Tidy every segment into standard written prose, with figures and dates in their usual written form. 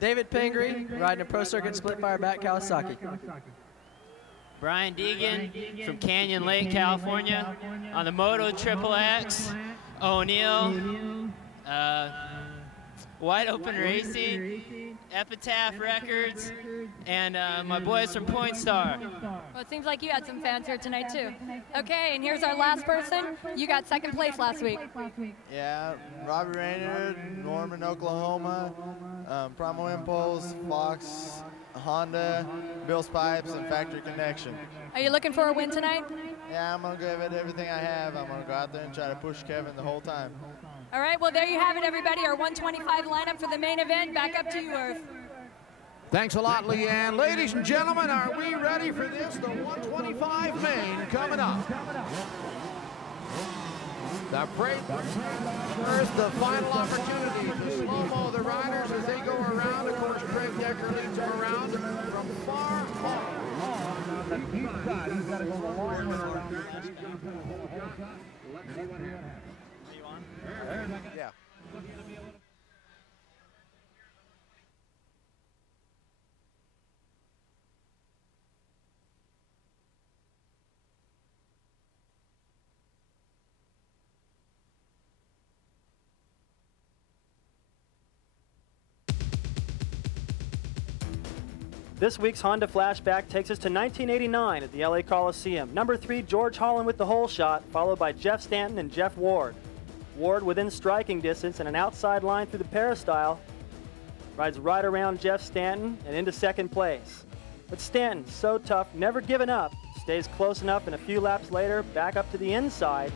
David Pingree, riding a Pro Circuit Split Fire back Kawasaki. Brian Deegan from Canyon Lake, California, on the Moto XXX. O'Neill, Wide Open Racing, Epitaph Records, and my boys from Point Star. Well, it seems like you had some fans here tonight, too. Okay, and here's our last person. You got second place last week. Yeah, Robbie Rayner, Norman, Oklahoma, Primal Impulse, Fox, Honda, Bill's Pipes, and Factory Connection. Are you looking for a win tonight? Yeah, I'm going to give it everything I have. I'm going to go out there and try to push Kevin the whole time. All right, well, there you have it, everybody. Our 125 lineup for the main event. Back up to you, Irv. Thanks a lot, Leanne. Ladies and gentlemen, are we ready for this? The 125 main coming up. The first, the final opportunity to slow-mo the riders as they go around. Of course, Craig Decker leads them around from far off. On the east side, he's got to go the long way around. Yeah. This week's Honda Flashback takes us to 1989 at the LA Coliseum. Number 3, George Holland with the hole shot, followed by Jeff Stanton and Jeff Ward. Ward within striking distance and an outside line through the peristyle, rides right around Jeff Stanton and into second place. But Stanton, so tough, never giving up, stays close enough, and a few laps later, back up to the inside.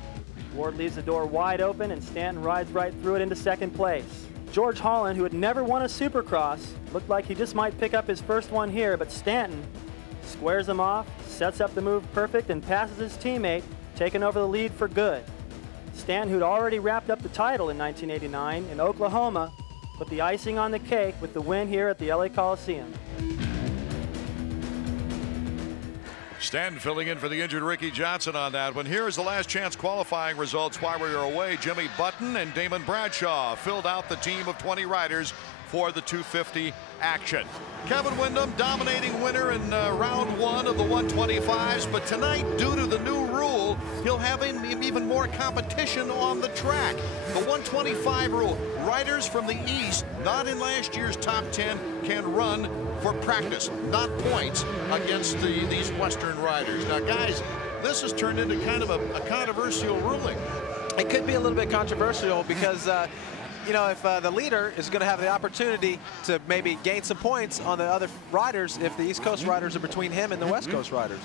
Ward leaves the door wide open and Stanton rides right through it into second place. George Holland, who had never won a Supercross, looked like he just might pick up his first one here, but Stanton squares him off, sets up the move perfect, and passes his teammate, taking over the lead for good. Stanton, who'd already wrapped up the title in 1989 in Oklahoma, put the icing on the cake with the win here at the LA Coliseum. Stanton filling in for the injured Ricky Johnson on that one. Here is the last chance qualifying results while we were away. Jimmy Button and Damon Bradshaw filled out the team of 20 riders for the 250 action. Kevin Windham, dominating winner in round 1 of the 125s, but tonight, due to the new rule, he'll have even more competition on the track. The 125 rule, riders from the East, not in last year's top 10, can run for practice, not points, against these Western riders. Now, guys, this has turned into kind of a controversial ruling. It could be a little bit controversial because you know, if the leader is going to have the opportunity to maybe gain some points on the other riders if the East Coast riders are between him and the West Coast riders.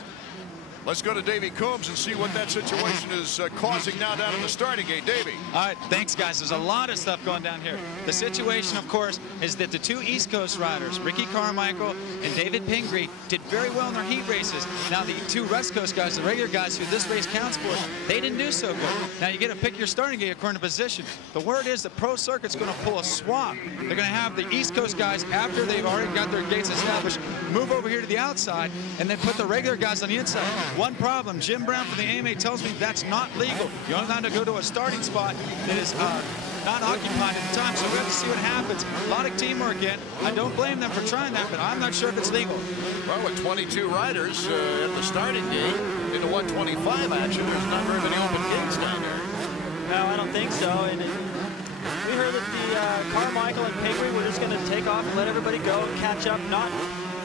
Let's go to Davey Coombs and see what that situation is causing now down in the starting gate. Davey. All right, thanks, guys. There's a lot of stuff going down here. The situation, of course, is that the 2 East Coast riders, Ricky Carmichael and David Pingree, did very well in their heat races. Now, the 2 West Coast guys, the regular guys who this race counts for, they didn't do so good. Now, you get to pick your starting gate according to position. The word is the Pro Circuit's going to pull a swap. They're going to have the East Coast guys, after they've already got their gates established, move over here to the outside and then put the regular guys on the inside. One problem, Jim Brown from the AMA tells me that's not legal. You're only allowed to go to a starting spot that is not occupied at the time, so we have to see what happens. A lot of teamwork in. I don't blame them for trying that, but I'm not sure if it's legal. Well, with 22 riders at the starting gate in the 125 action, there's not very many open gates down there. No, I don't think so. And we heard that the Carmichael and Pingree were just going to take off and let everybody go, catch up, not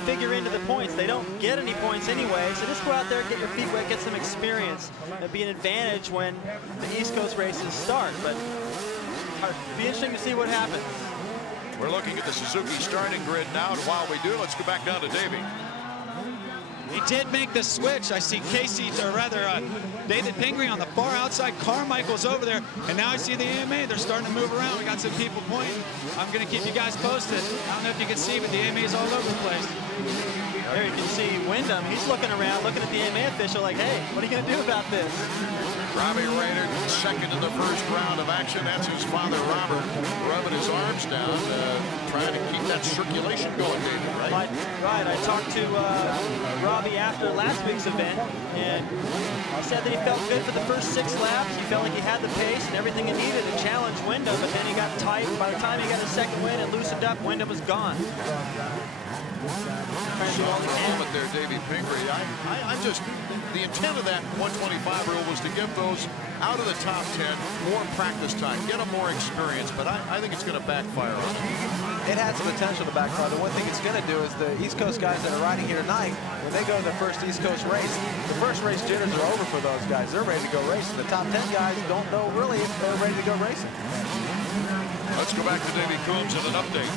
figure into the points. They don't get any points anyway, so just go out there, get your feet wet, get some experience. It'd be an advantage when the East Coast races start, but it'll be interesting to see what happens. We're looking at the Suzuki starting grid now, and while we do, let's go back down to Davey. He did make the switch. I see Casey, or rather David Pingree on the far outside. Carmichael's over there, and now I see the AMA. They're starting to move around. We got some people pointing. I'm going to keep you guys posted. I don't know if you can see, but the AMA is all over the place. There you can see Windham. He's looking around, looking at the AMA official like, hey, what are you going to do about this? Robbie Rayner, second in the first round of action. That's his father, Robert, rubbing his arms down. trying to keep that circulation going, David, right? Right. I talked to Robbie after last week's event, and he said that he felt good for the first 6 laps. He felt like he had the pace and everything he needed to challenge Wyndham, but then he got tight. By the time he got his second win and loosened up, Wyndham was gone. Moment there, Davey Pingree. I just, the intent of that 125 rule was to give those out of the top 10 more practice time, get them more experience, but I think it's going to backfire on them. It has the potential to backfire. The one thing it's going to do is the East Coast guys that are riding here tonight, when they go to the first East Coast race, the first race jitters are over for those guys. They're ready to go racing. The top 10 guys don't know really if they're ready to go racing. Let's go back to Davey Coombs and an update.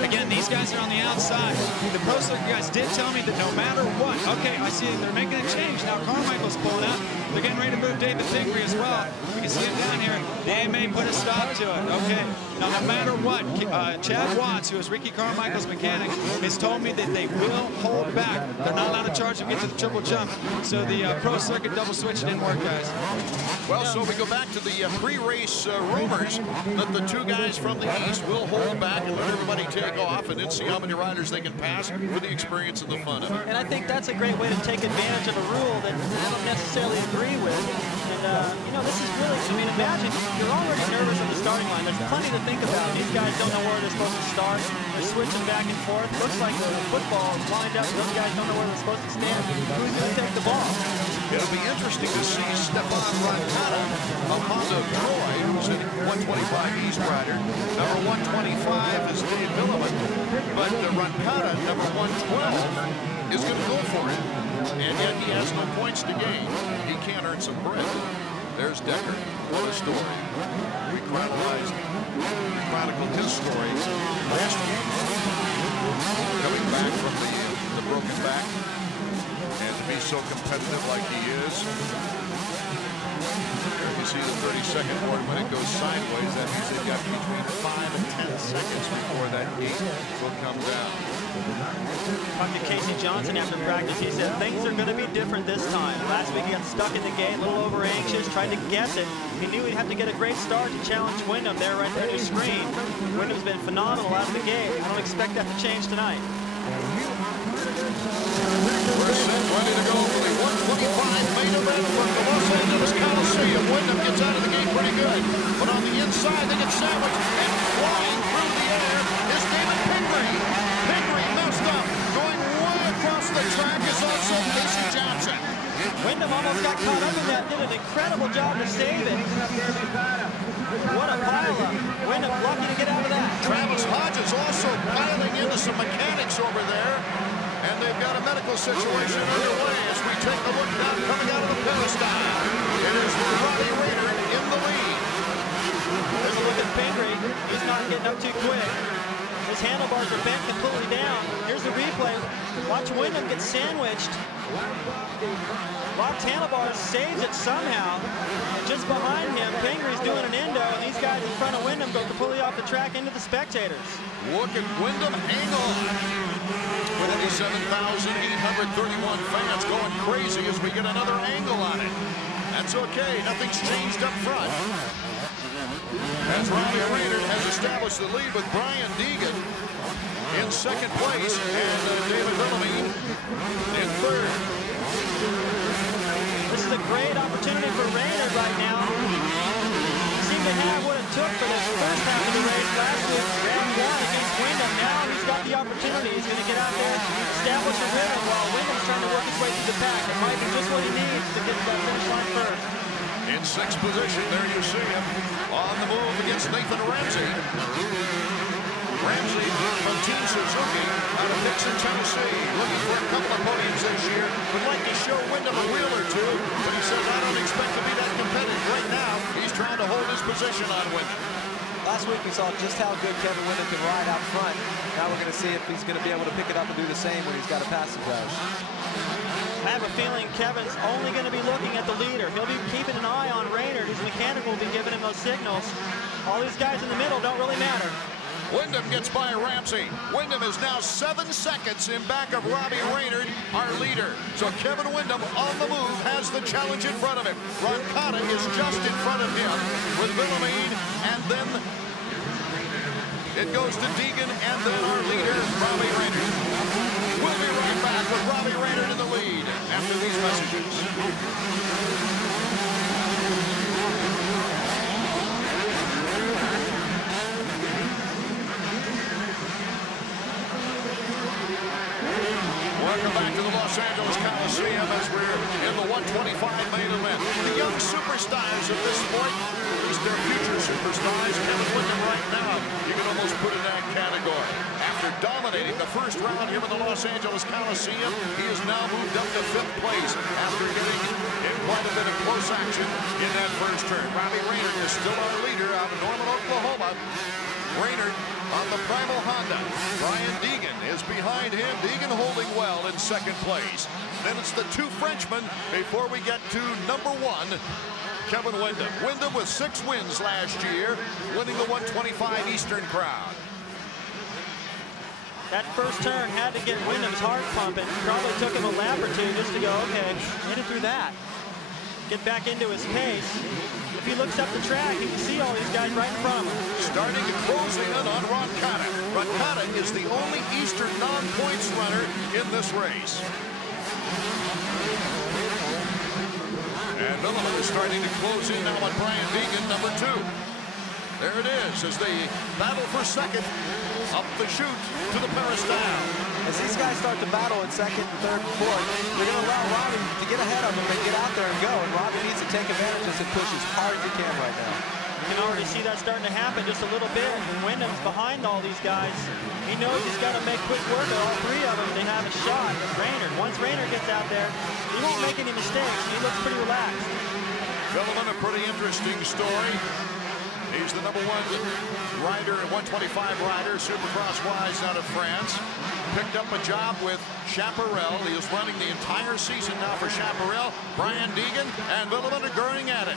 Again, these guys are on the outside. The Pro Circuit guys did tell me that no matter what, okay, I see they're making a change. Now Carmichael's pulling up. They're getting ready to move David Pingree as well. You can see him down here. They may put a stop to it. Okay. Now, no matter what, Chad Watts, who is Ricky Carmichael's mechanic, has told me that they will hold back. They're not allowed to charge them to get to the triple jump. So the Pro Circuit double switch didn't work, guys. Well, so we go back to the pre-race rumors that the 2 guys from the East will hold back and let everybody take off and then see how many riders they can pass for the experience and the fun of it. And I think that's a great way to take advantage of a rule that I don't necessarily agree with. And, you know, this is really, I mean, imagine you're already nervous on the starting line. There's plenty to think about. These guys don't know where they're supposed to start. They're switching back and forth. Looks like the football is lined up. Those guys don't know where they're supposed to stand. Who's going to take the ball? It'll be interesting to see Stefan Roncada of Honda Troy, who's a 125 East rider. Number 125 is Dave Milliman, but Roncada, number 112, is going to go for it. And yet he has no points to gain. He can't earn some bread. There's Decker. What a story. We chronicled his story last week. Coming back from the broken back. And to be so competitive like he is. There you see the 30-second board. When it goes sideways, that means they've got between 5 and 10 seconds before that gate will come down. Talking to Casey Johnson after practice, he said things are going to be different this time. Last week he got stuck in the gate, a little over anxious, tried to guess it. He knew he'd have to get a great start to challenge Wyndham there right there on your screen. Wyndham's been phenomenal out of the gate. I don't expect that to change tonight. We're set, ready to go for the 125 main event from the Los Angeles Coliseum. Wyndham gets out of the gate pretty good, but on the inside they get sandwiched, and flying through the air is David Pingree. Pingree messed up, going way across the track is also Casey Johnson. Wyndham almost got caught up in that, did an incredible job to save it. What a pileup. Wyndham lucky to get out of that. Travis Hodges also piling into some mechanics over there. And they've got a medical situation underway as we take a look now coming out of the peristyle. It is Robbie Rayner in the lead. There's a look at Pingree. He's not getting up too quick. His handlebars are bent completely down. Here's the replay. Watch Wyndham get sandwiched. Locked handlebars, saves it somehow. And just behind him, Pingree's doing an endo, and these guys in front of Wyndham go completely off the track into the spectators. Look at Wyndham hang on. With 87,831 fans going crazy as we get another angle on it. That's okay, nothing's changed up front. As Robbie Rayner has established the lead with Brian Deegan in second place and David Bellamy in third. This is a great opportunity for Rayner right now. He seemed to have what it took for this first half of the race last week. Round 1 against Wyndham. Now he's got the opportunity. He's going to get out there, establish a rhythm while Wyndham's trying to work his way through the pack. It might be just what he needs to get to that finish line first. In sixth position, there you see him on the move against Nathan Ramsey. Ramsey from Team Suzuki out of Dixon, Tennessee, looking for a couple of podiums this year. Would like to show Wyndham a wheel or two, but he says, I don't expect to be that competitive. Right now, he's trying to hold his position on Wyndham. Last week we saw just how good Kevin Wyndham can ride out front. Now we're going to see if he's going to be able to pick it up and do the same when he's got a passing crash. I have a feeling Kevin's only going to be looking at the leader. He'll be keeping an eye on Rayner. His mechanic will be giving him those signals. All these guys in the middle don't really matter. Wyndham gets by Ramsey. Wyndham is now 7 seconds in back of Robbie Rayner, our leader. So Kevin Wyndham on the move has the challenge in front of him. Roncada is just in front of him with Villamine, and then It goes to Deegan and then our leader, Robbie Raynard. We'll be right back with Robbie Raynard in the lead after these messages. Welcome back to the Los Angeles Coliseum as we're in the 125 main event. The young superstars of this sport, at least their future superstars, Kevin Windham right now, you can almost put in that category. After dominating the first round here in the Los Angeles Coliseum, he has now moved up to 5th place after getting in quite a bit of close action in that first turn. Robbie Raynard is still our leader out of Norman, Oklahoma. Raynard on the Primal Honda. Brian Deegan is behind him. Deegan holding well in 2nd place. Then it's the 2 Frenchmen before we get to number 1, Kevin Windham. Windham with 6 wins last year, winning the 125 Eastern crowd. That first turn had to get Windham's heart pumping. Probably took him a lap or two just to go, okay, made it through that. Get back into his pace. If he looks up the track, he can see all these guys right in front of him. Starting to close in on Roncada. Roncada is the only Eastern non-points runner in this race. And Milliman is starting to close in now on Brian Deegan, number 2. There it is as they battle for 2nd. Up the chute to the peristyle. As these guys start to battle in 2nd, 3rd, 4th, they're going to allow Robbie to get ahead of them and get out there and go. And Robbie needs to take advantage of this and push as hard as he can right now. You can already see that starting to happen just a little bit. Windham's behind all these guys. He knows he's got to make quick work of all 3 of them to have a shot at Raynard. Once Raynard gets out there, he won't make any mistakes. He looks pretty relaxed. Gentlemen, a pretty interesting story. He's the number 1 rider, 125 rider, Supercross-wise out of France. Picked up a job with Chaparral. He is running the entire season now for Chaparral. Brian Deegan and Milliman are going at it.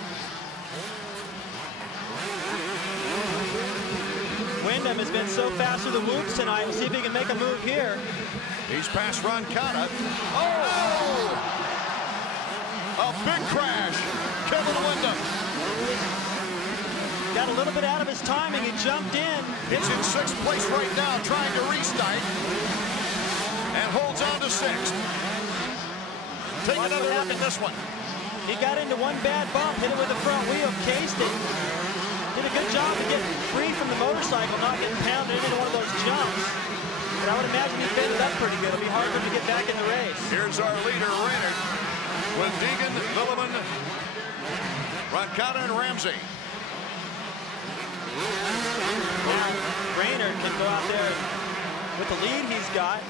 Windham has been so fast through the whoops tonight. We'll see if he can make a move here. He's past Roncada. Oh! A big crash. Kevin Windham. Got a little bit out of his timing. He jumped in. He's in 6th place right now, trying to restart. And holds on to 6th. Take another look at this one. He got into one bad bump, hit it with the front wheel, cased it. Did a good job of getting free from the motorcycle, not getting pounded into one of those jumps. But I would imagine he bended up pretty good. It'll be hard for him to get back in the race. Here's our leader, Raynard, with Deegan, Milliman, Roncada, and Ramsey. Now, Raynard can go out there with the lead he's got,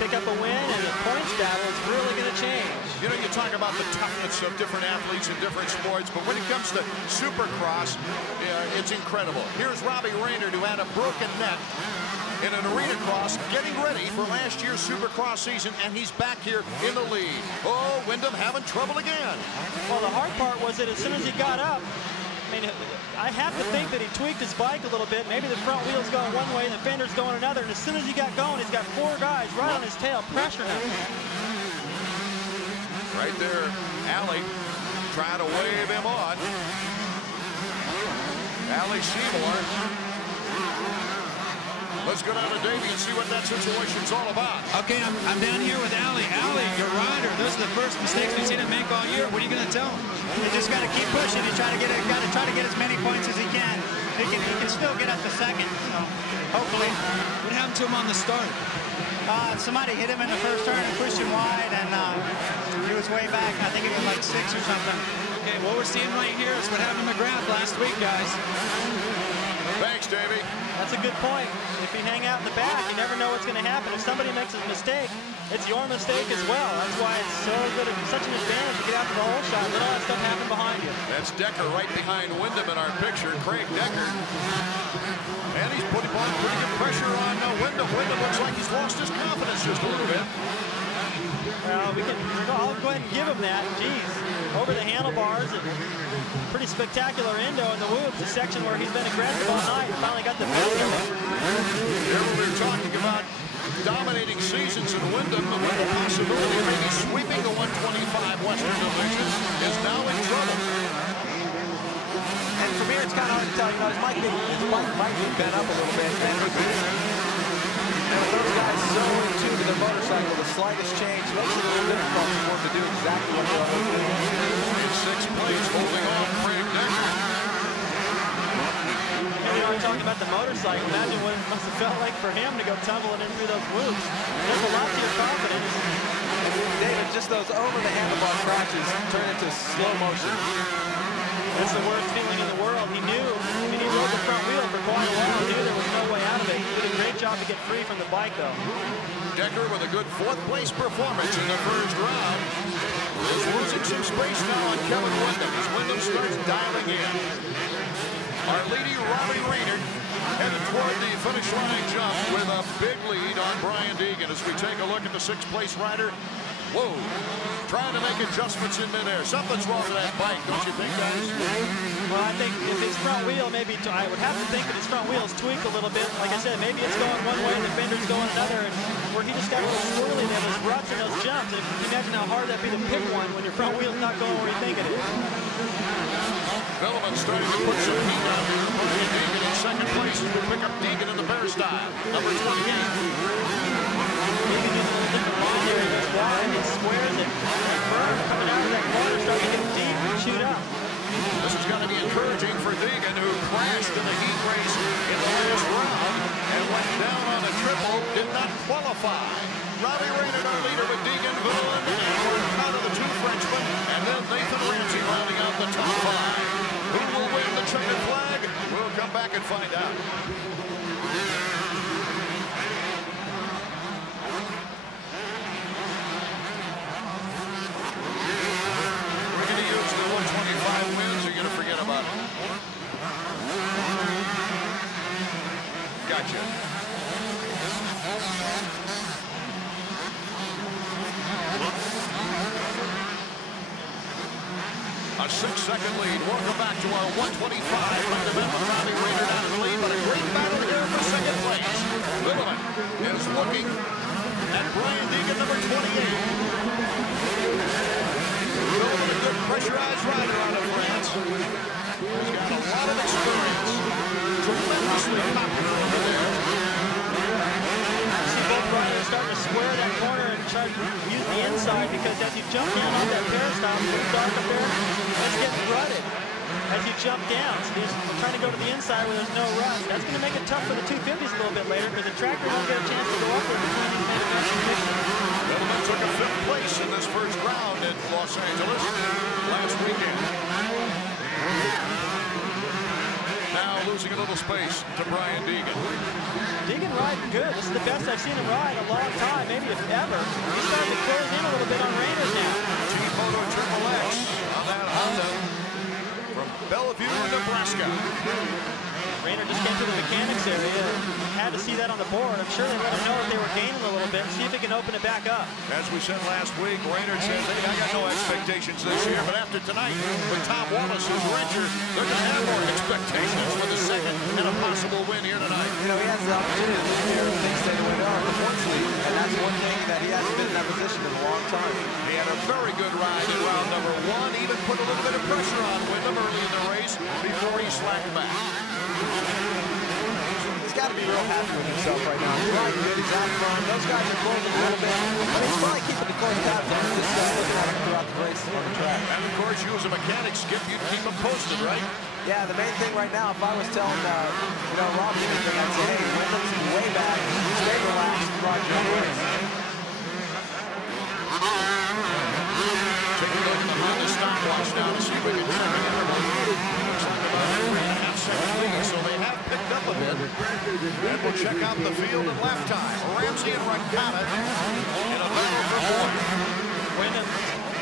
pick up a win, and the points battle is really going to change. You know, you talk about the toughness of different athletes in different sports, but when it comes to Supercross, it's incredible. Here's Robbie Raynard, who had a broken neck in an arena cross, getting ready for last year's Supercross season, and he's back here in the lead. Oh, Windham having trouble again. Well, the hard part was that as soon as he got up, I mean, I have to think that he tweaked his bike a little bit. Maybe the front wheel's going one way and the fender's going another. And as soon as he got going, he's got 4 guys right on his tail, pressuring him. Right there, Allie trying to wave him on. Allie Seymour. Let's go down to Davey and see what that situation's all about. Okay, I'm down here with Allie. Allie, your rider. Those are the first mistakes we've seen him make all year. What are you going to tell him? You just got to keep pushing and try to get as many points as he can. He can still get up to 2nd. So hopefully. What happened to him on the start? Somebody hit him in the first turn and pushed him wide, and he was way back. I think it was like 6 or something. Okay, what we're seeing right here is what happened to McGrath last week, guys. Thanks, Davey. That's a good point. If you hang out in the back, you never know what's going to happen. If somebody makes a mistake, it's your mistake as well. That's why it's so good, such an advantage to get out to the whole shot. Let all that stuff happen behind you. That's Decker right behind Windham in our picture. Craig Decker. And he's putting on pretty good pressure on Windham. Windham looks like he's lost his confidence just a little bit. Well, I'll go ahead and give him that. Geez, over the handlebars, and pretty spectacular endo in the whoops, a section where he's been aggressive all night and finally got the best of it. Here we were talking about dominating seasons in Windham, with the possibility of maybe sweeping the 125 Western Division, is now in trouble. And from here, it's kind of hard to tell. You know, his mic might be bent up a little bit. And those guys so in tune to their motorcycle, the slightest change makes it a little difficult for them to do exactly what they're always doing. 6th place, holding on, Craig Decker. You know, we're talking about the motorcycle. Imagine what it must have felt like for him to go tumbling in through those whoops. There's a lot to your confidence. David, just those over-the-handlebar crashes turn into slow motion. That's the worst feeling in the world. He knew, I mean, he rode the front wheel for quite a while. He knew there was no way out of it. He did a great job to get free from the bike, though. Decker with a good 4th place performance in the first round. Is losing some space now on Kevin Windham as Windham starts dialing in. Our leading Robbie Raynard headed toward the finish line jump with a big lead on Brian Deegan as we take a look at the 6th place rider. Whoa, trying to make adjustments in midair. Something's wrong with that bike, don't you think, guys? Well, I think if his front wheel, maybe, I would have to think that his front wheel is tweaked a little bit. Like I said, maybe it's going one way and the fender's going another, and where he just got a little swirly there, those ruts and those jumps. And if you imagine how hard that'd be to pick one when your front wheel's not going where you think it is. Velleman starting to put some heat on here. Brian Deegan in 2nd place as we pick up Deegan in the bear style. Number 28. Deegan gets a little different line there. He goes wide and squares it. That berm coming out of that corner starting to get deep and chewed up. This is going to be encouraging for Deegan, who crashed in the heat race in the last round and went down on a triple, did not qualify. Robbie Raynard, our leader, with Deegan, Boone, and we're out of the 2 Frenchmen, and then Nathan Ramsey rounding out the top 5. Who will win the checkered flag? We'll come back and find out. We're going to use the 125 wins. You're going to forget about it. Gotcha. A 6-second lead. Welcome back to our 125. Fundamental Robbie Raynard out of the lead, but a great battle here for 2nd place. Velleman is looking at Brian Deegan, number 28. Velleman, a good pressurized rider out of France. He's got a lot of experience. Tremendously popular over there. See both riders starting to square that corner and try to use the inside, because as you jump down on that peristyle, it's pretty dark up there, it's getting rutted as you jump down. So you're trying to go to the inside where there's no rut. That's going to make it tough for the 250s a little bit later, because the tractor won't get a chance to go up there between these manufacturing conditions. Velleman took a 5th place in this first round in Los Angeles last weekend. Now losing a little space to Brian Deegan. Deegan riding good. This is the best I've seen him ride in a long time, maybe if ever. He's starting to close in a little bit on Raynard now. T-Moto Triple X on that Honda from Bellevue, Nebraska. Raynard just came to the mechanics area. Had to see that on the board. I'm sure they let him know if they were gaining a little bit. See if he can open it back up. As we said last week, Raynard says, hey, I got no expectations this year, but after tonight, with Tom Wallace as wrencher, they're going to have more expectations for the 2nd and a possible win here tonight. You know, he has the opportunity to win here if things stay the way they are in the points lead, and that's one thing that he hasn't been in that position in a long time. He had a very good ride in round number 1, even put a little bit of pressure on Windham early in the race before he slacked back. He's got to be real happy with himself right now. He's riding good, he's out front. Those guys are closing a little bit, but he's probably keeping the close tabs on him. Just looking at him throughout the race on the track. And of course, you as a mechanic, Skip, you'd keep him posted, right? Yeah, the main thing right now, if I was telling, you know, Robbie anything, I'd say, hey, Windham's way back, stay relaxed, ride your race. Take a look at the Honda stopwatch now to see if we can check it out. Looks like about 3.5 second lead, so they have picked up a bit. And we'll check out the field at lap time. Ramsey and Raikkonen in a battle for point. Windham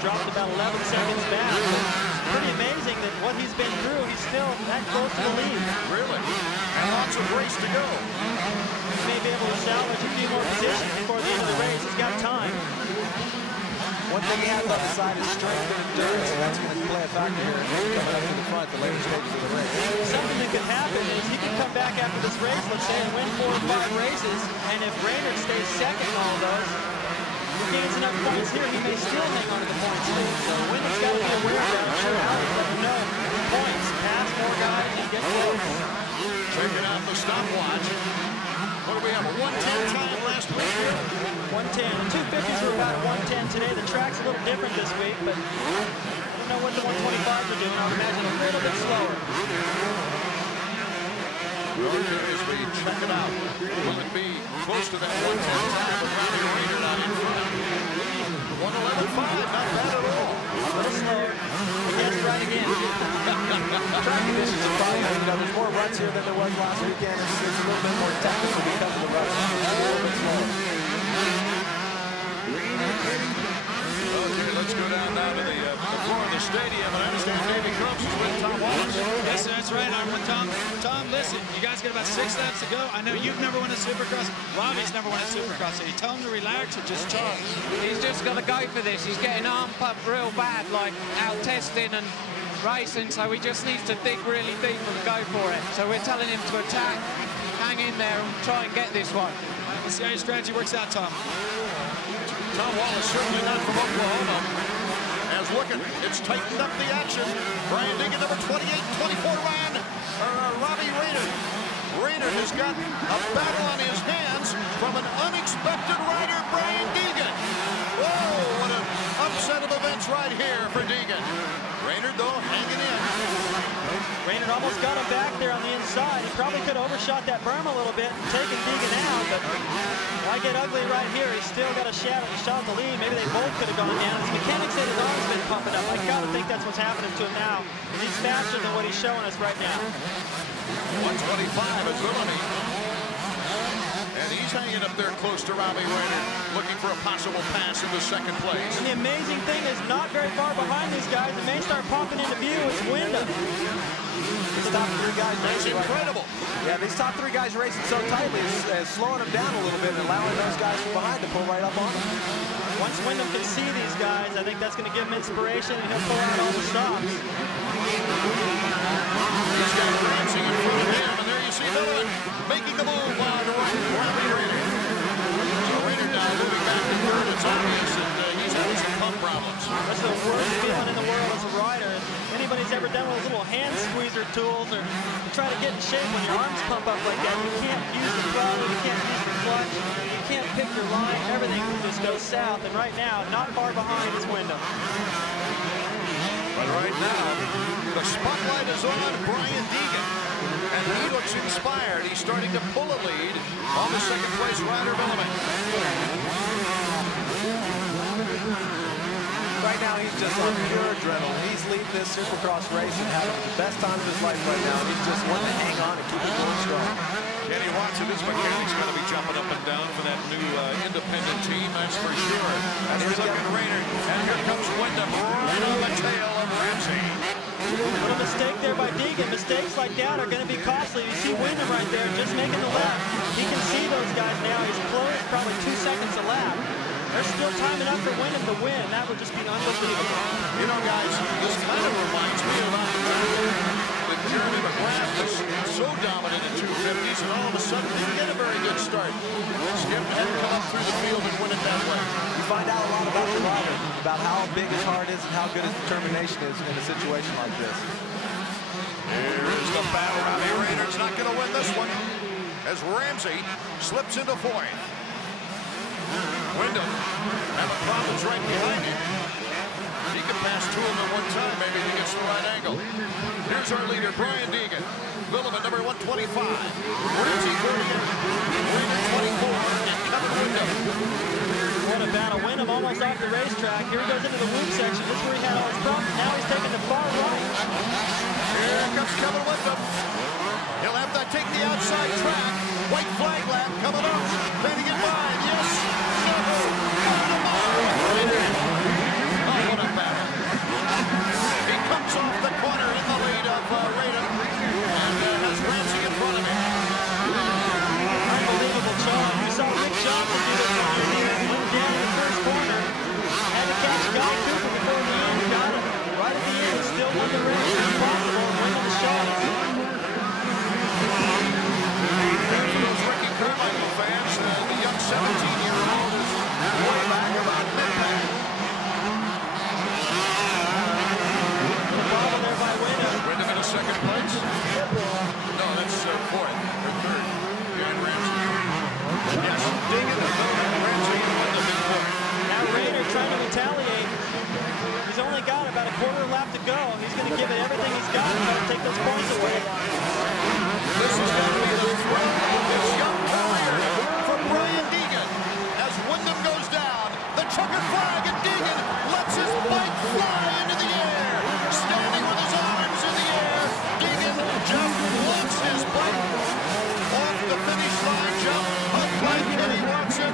dropped about 11 seconds back. It's pretty amazing that what he's been through, he's still that close to the lead. Really? And lots of race to go. He may be able to salvage a few more positions before the end of the race. He's got time. One thing he has on his side is strength and endurance, and that's going to play a factor here coming up to the front, the later stages of the race. Something that could happen is he could come back after this race, let's say, and win 4 or 5 races, and if Raynard stays second in all those, he gains enough points here, he may still hang on to the points lead. So Wyndham's got to be aware of that. I'm sure Alex let him know. points. Pass more guys and get close. Taking out the stopwatch. What do we have, a 1:10 time last week? 1:10. The 250s were about 1:10 today. The track's a little different this week, but I don't know what the 125s are doing. I would imagine a little bit slower. Okay, as we check it out, will it be close to that 1:10 time with Robbie Rayner not in front? 1:11.5, not bad at all. A little slower. Yes, right again. Track conditions are probably, there's more runs here than there was last weekend. It's a little bit more technical because of the runs. It's a little bit slower. Okay, let's go down now to the floor of the stadium, and I understand Davey Combs is with Tom Wallace. Yes, sir, that's right. I'm with Tom. Tom, listen, you guys got about 6 laps to go. I know you've never won a Supercross. Robbie's never won a Supercross. So you tell him to relax or just charge. He's just got to go for this. He's getting arm pumped real bad, like out testing and racing, so he just needs to dig really deep and go for it. So we're telling him to attack, hang in there and try and get this one. Let's see how your strategy works out, Tom. Tom Wallace certainly not from Oklahoma. As looking, it's tightened up the action. Brian Deegan, number 28, 24 Ryan, Robbie Rayner. Rayner has got a battle on his hands from an unexpected rider, Brian Deegan. Whoa, what an upset of events right here for Deegan. Rayner, though, hanging in. Rayner almost got him back there on the inside. He probably could have overshot that berm a little bit and taken Deegan out, but why get ugly right here? He's still got a shot at the lead. Maybe they both could have gone down. His mechanics said his arm's been pumping up. I gotta think that's what's happening to him now. He's faster than what he's showing us right now. 125 is Villamy. And he's hanging up there close to Robbie Rayner, looking for a possible pass into second place. And the amazing thing is not very far behind these guys. The may start popping into view. It's Wyndham. These top 3 guys racing. That's incredible. Yeah, these top 3 guys racing so tightly is slowing them down a little bit and allowing those guys from behind to pull right up on them. Once Wyndham can see these guys, I think that's going to give him inspiration and he'll pull out all the stops. He's got Ramsey in front of him, and there you see Miller making the move on to Robbie Rayner. So Rayner now moving back to third. It's obvious that he's having some pump problems. That's the worst feeling in the world as a rider. Anybody's ever done those little hand squeezer tools or try to get in shape when your arms pump up like that, you can't use the throttle, you can't use the clutch, you can't pick your line, everything just goes south. And right now, not far behind is Wyndham. But right now, the spotlight is on Brian Deegan, and he looks inspired. He's starting to pull a lead on the second place rider, Villamy. Right now, he's just on pure adrenaline. He's leading this Supercross race and having the best time of his life right now. He's just wanting to hang on and keep it going strong. Kenny Watson, his mechanic's going to be jumping up and down for that new independent team, that's for sure. And here's looking Rayner, and here comes Wyndham right on the tail of Ramsey. Little mistake there by Deegan. Mistakes like that are going to be costly. You see Wyndham right there just making the lap. He can see those guys now. He's close, probably 2 seconds a lap. There's still time enough for Wyndham to win. That would just be unbelievable. You know, guys, this kind of reminds me of that Jeremy McGrath was so dominant in 250s, and all of a sudden didn't get a very good start. Skip had to come up through the field and win it that way. You find out a lot about the rider, about how big his heart is and how good his determination is in a situation like this. Here is the battle. Robbie Rayner's not going to win this one as Ramsey slips into fourth. Wyndham having problems right behind him. He can pass 2 of them at one time, maybe if he gets the right angle. Here's our leader, Brian Deegan. Villamy, number 125. Ramsey 30th. Rayner 24. And Kevin Wyndham. What a battle. Wyndham almost off the racetrack. Here he goes into the whoop section. This is where he had all his problems. Now he's taking the far right. Here comes Kevin Wyndham. He'll have to take the outside track. White flag lap coming up. Trying to get by. Yes. No. Oh, what a battle. He comes off the corner in the lead of Rayner and has Ramsey in front of him. Unbelievable job. You saw Rick Johnson do this one. He went down in the first corner. Had to catch Guy Cooper before the end. Got him right at the end. Still won the race. Impossible. Wyndham shot it. give it everything he's got and try to take those points away. This is going to be the throw of this young career for Brian Deegan. As Wyndham goes down, the checkered flag, and Deegan lets his bike fly into the air. Standing with his arms in the air, Deegan just launches his bike off the finish line, jump, hugged by Kenny Watson.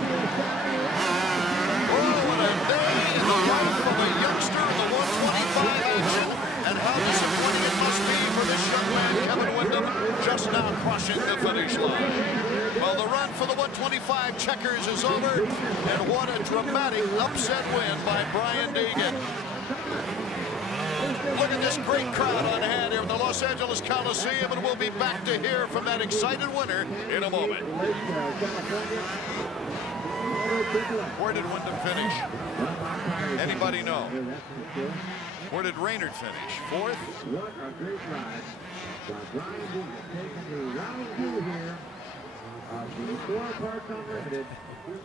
Oh, what a day in the life of a youngster in the 125 action, and how disappointing it must be for this young man, Kevin Wyndham, just now crossing the finish line. Well, the run for the 125 checkers is over, and what a dramatic upset win by Brian Deegan. Look at this great crowd on hand here in the Los Angeles Coliseum, and we'll be back to hear from that excited winner in a moment. Where did Wyndham finish? Anybody know? Where did Raynard finish? Fourth?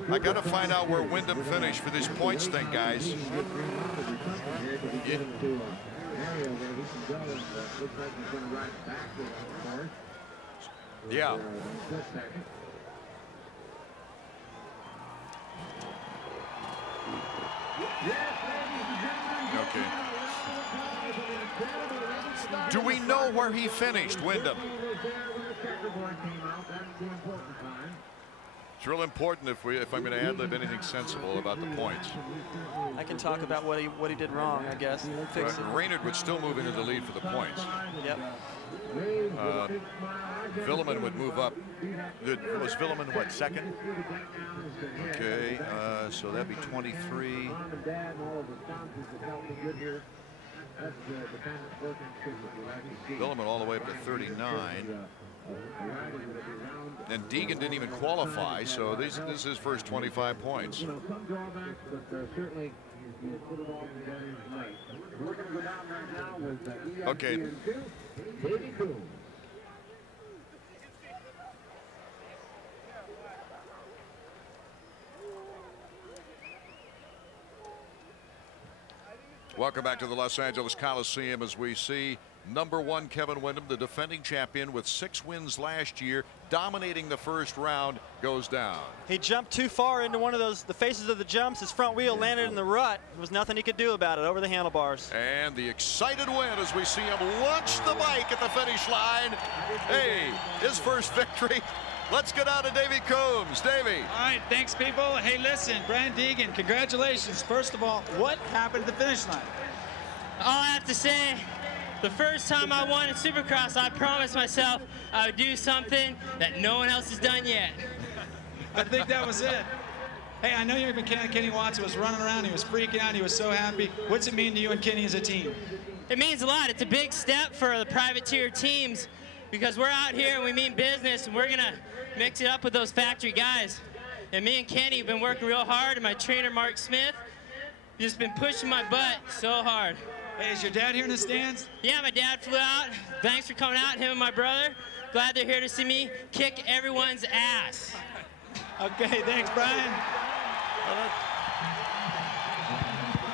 I got to find out where Wyndham finished for this points thing, guys. Yeah. Okay. Do we know where he finished, Wyndham? It's real important if I'm going to ad-lib anything sensible about the points. I can talk about what he did wrong, I guess. Fix it. Raynard would still move into the lead for the points. Yep. Villeman would move up. Was Villeman what, second? Okay, so that'd be 23. Villeman all the way up to 39. And Deegan didn't even qualify, so this is his first 25 points. Okay. Welcome back to the Los Angeles Coliseum as we see #1 Kevin Wyndham, the defending champion with 6 wins last year, dominating the first round, goes down. He jumped too far into one of the faces of the jumps. His front wheel landed in the rut. There was nothing he could do about it over the handlebars. And the excited win as we see him launch the bike at the finish line. Hey, his first victory. Let's get out to Davey Coombs. Davey. All right, thanks, people. Hey, listen, Brian Deegan, congratulations. First of all, what happened at the finish line? All I have to say, the first time I won in Supercross, I promised myself I would do something that no one else has done yet. I think that was it. Hey, I know your mechanic, Kenny Watson, was running around. He was freaking out. He was so happy. What's it mean to you and Kenny as a team? It means a lot. It's a big step for the privateer teams because we're out here and we mean business, and we're going to mix it up with those factory guys. And me and Kenny have been working real hard, and my trainer, Mark Smith, just been pushing my butt so hard. Hey, is your dad here in the stands? Yeah, my dad flew out. Thanks for coming out, him and my brother. Glad they're here to see me kick everyone's ass. Okay, thanks, Brian.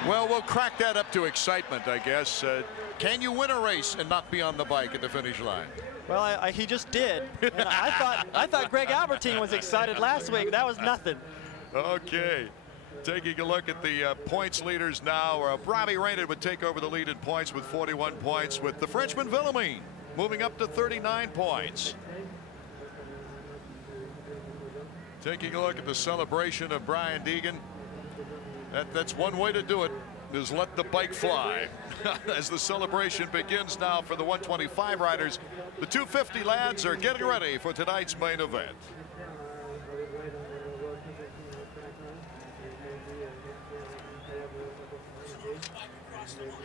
Well, we'll crack that up to excitement, I guess. Can you win a race and not be on the bike at the finish line? Well, he just did. And I thought Greg Albertine was excited last week. That was nothing. Okay. Taking a look at the points leaders now. Robbie Raynard would take over the lead in points with 41 points, with the Frenchman Villemin moving up to 39 points. Taking a look at the celebration of Brian Deegan. That's one way to do it, is let the bike fly. As the celebration begins now for the 125 riders, the 250 lads are getting ready for tonight's main event.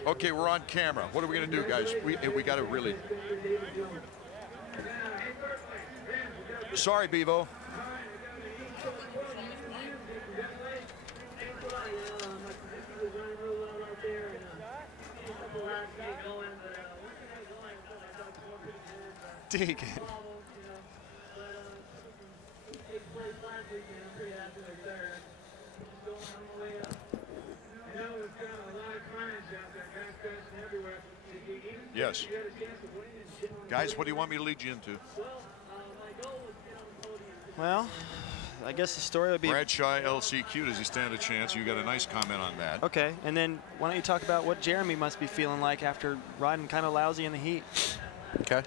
Okay, we're on camera. What are we going to do, guys? We got to really... Sorry, Bevo. Deegan. Yes. Guys, what do you want me to lead you into? Well, I guess the story would be Bradshaw LCQ. Does he stand a chance? You got a nice comment on that. Okay, and then why don't you talk about what Jeremy must be feeling like after riding kind of lousy in the heat? Okay.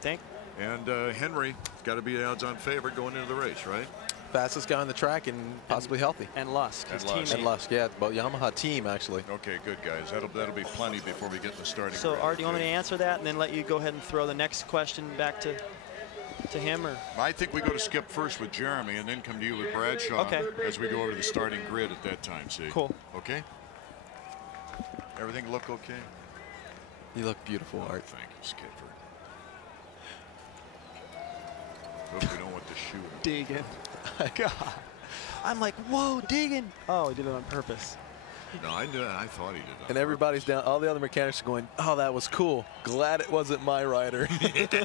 Think. And Henry got to be the odds-on favorite going into the race, right? Fastest guy on the track and possibly healthy. And Lusk, his teammate. And Lusk, yeah, both Yamaha team actually. Okay, good guys. That'll be plenty before we get to the starting. So, grid. Art, do you want me to answer that and then let you go ahead and throw the next question back to him, or? I think we go to Skip first with Jeremy and then come to you with Bradshaw. Okay. As we go over to the starting grid at that time. See. Cool. Okay. Everything look okay? You look beautiful, Art. Thank you, Skipper. Hope we don't want to shoot him. Deegan. God. I'm like, whoa, Deegan. Oh, he did it on purpose. No, I thought he did that. And everybody's down. All the other mechanics are going, oh, that was cool. Glad it wasn't my rider. Yeah,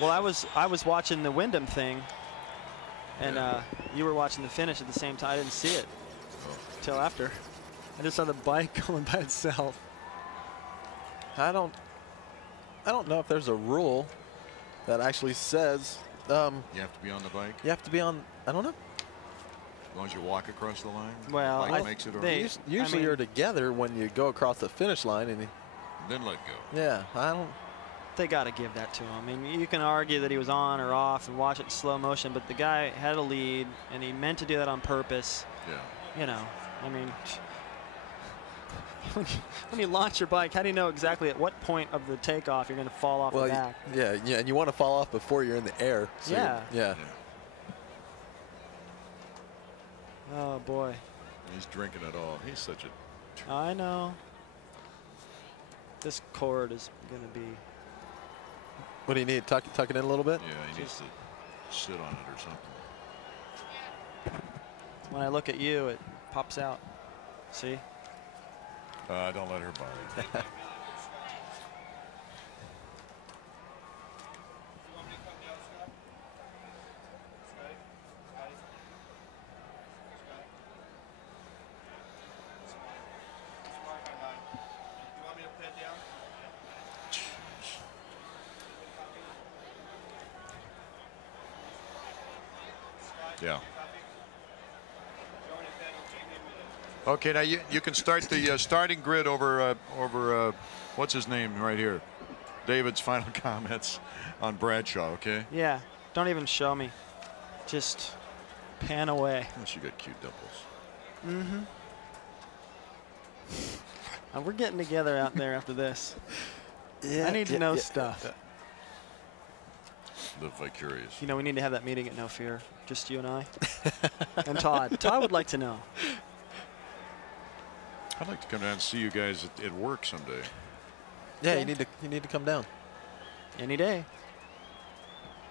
well, I was watching the Wyndham thing, and you were watching the finish at the same time. I didn't see it till after. I just saw the bike going by itself. I don't know if there's a rule that actually says you have to be on the bike. You have to be on. I don't know. As long as you walk across the line. Well, the bike makes it. Usually you're together when you go across the finish line, and then let go. Yeah, I don't. They got to give that to him. I mean, you can argue that he was on or off and watch it in slow motion, but the guy had a lead, and he meant to do that on purpose. Yeah. You know, I mean, when you launch your bike, how do you know exactly at what point of the takeoff you're going to fall off the back? Yeah, and you want to fall off before you're in the air. So yeah. Oh boy. He's drinking it all. He's such a. I know. This cord is going to be. What do you need? Tuck it in a little bit? Yeah, he needs to sit on it or something. When I look at you, it pops out. See? Don't let her bother you. Yeah. Okay, now you can start the starting grid over what's his name right here. David's final comments on Bradshaw, okay? Yeah, don't even show me. Just pan away. Oh, she got cute dimples. Mm-hmm. We're getting together out there after this. Yeah, I need to know stuff. Live vicarious. You know, we need to have that meeting at No Fear. Just you and I. And Todd. Todd would like to know. I'd like to come down and see you guys at work someday. Yeah, you need to come down. Any day.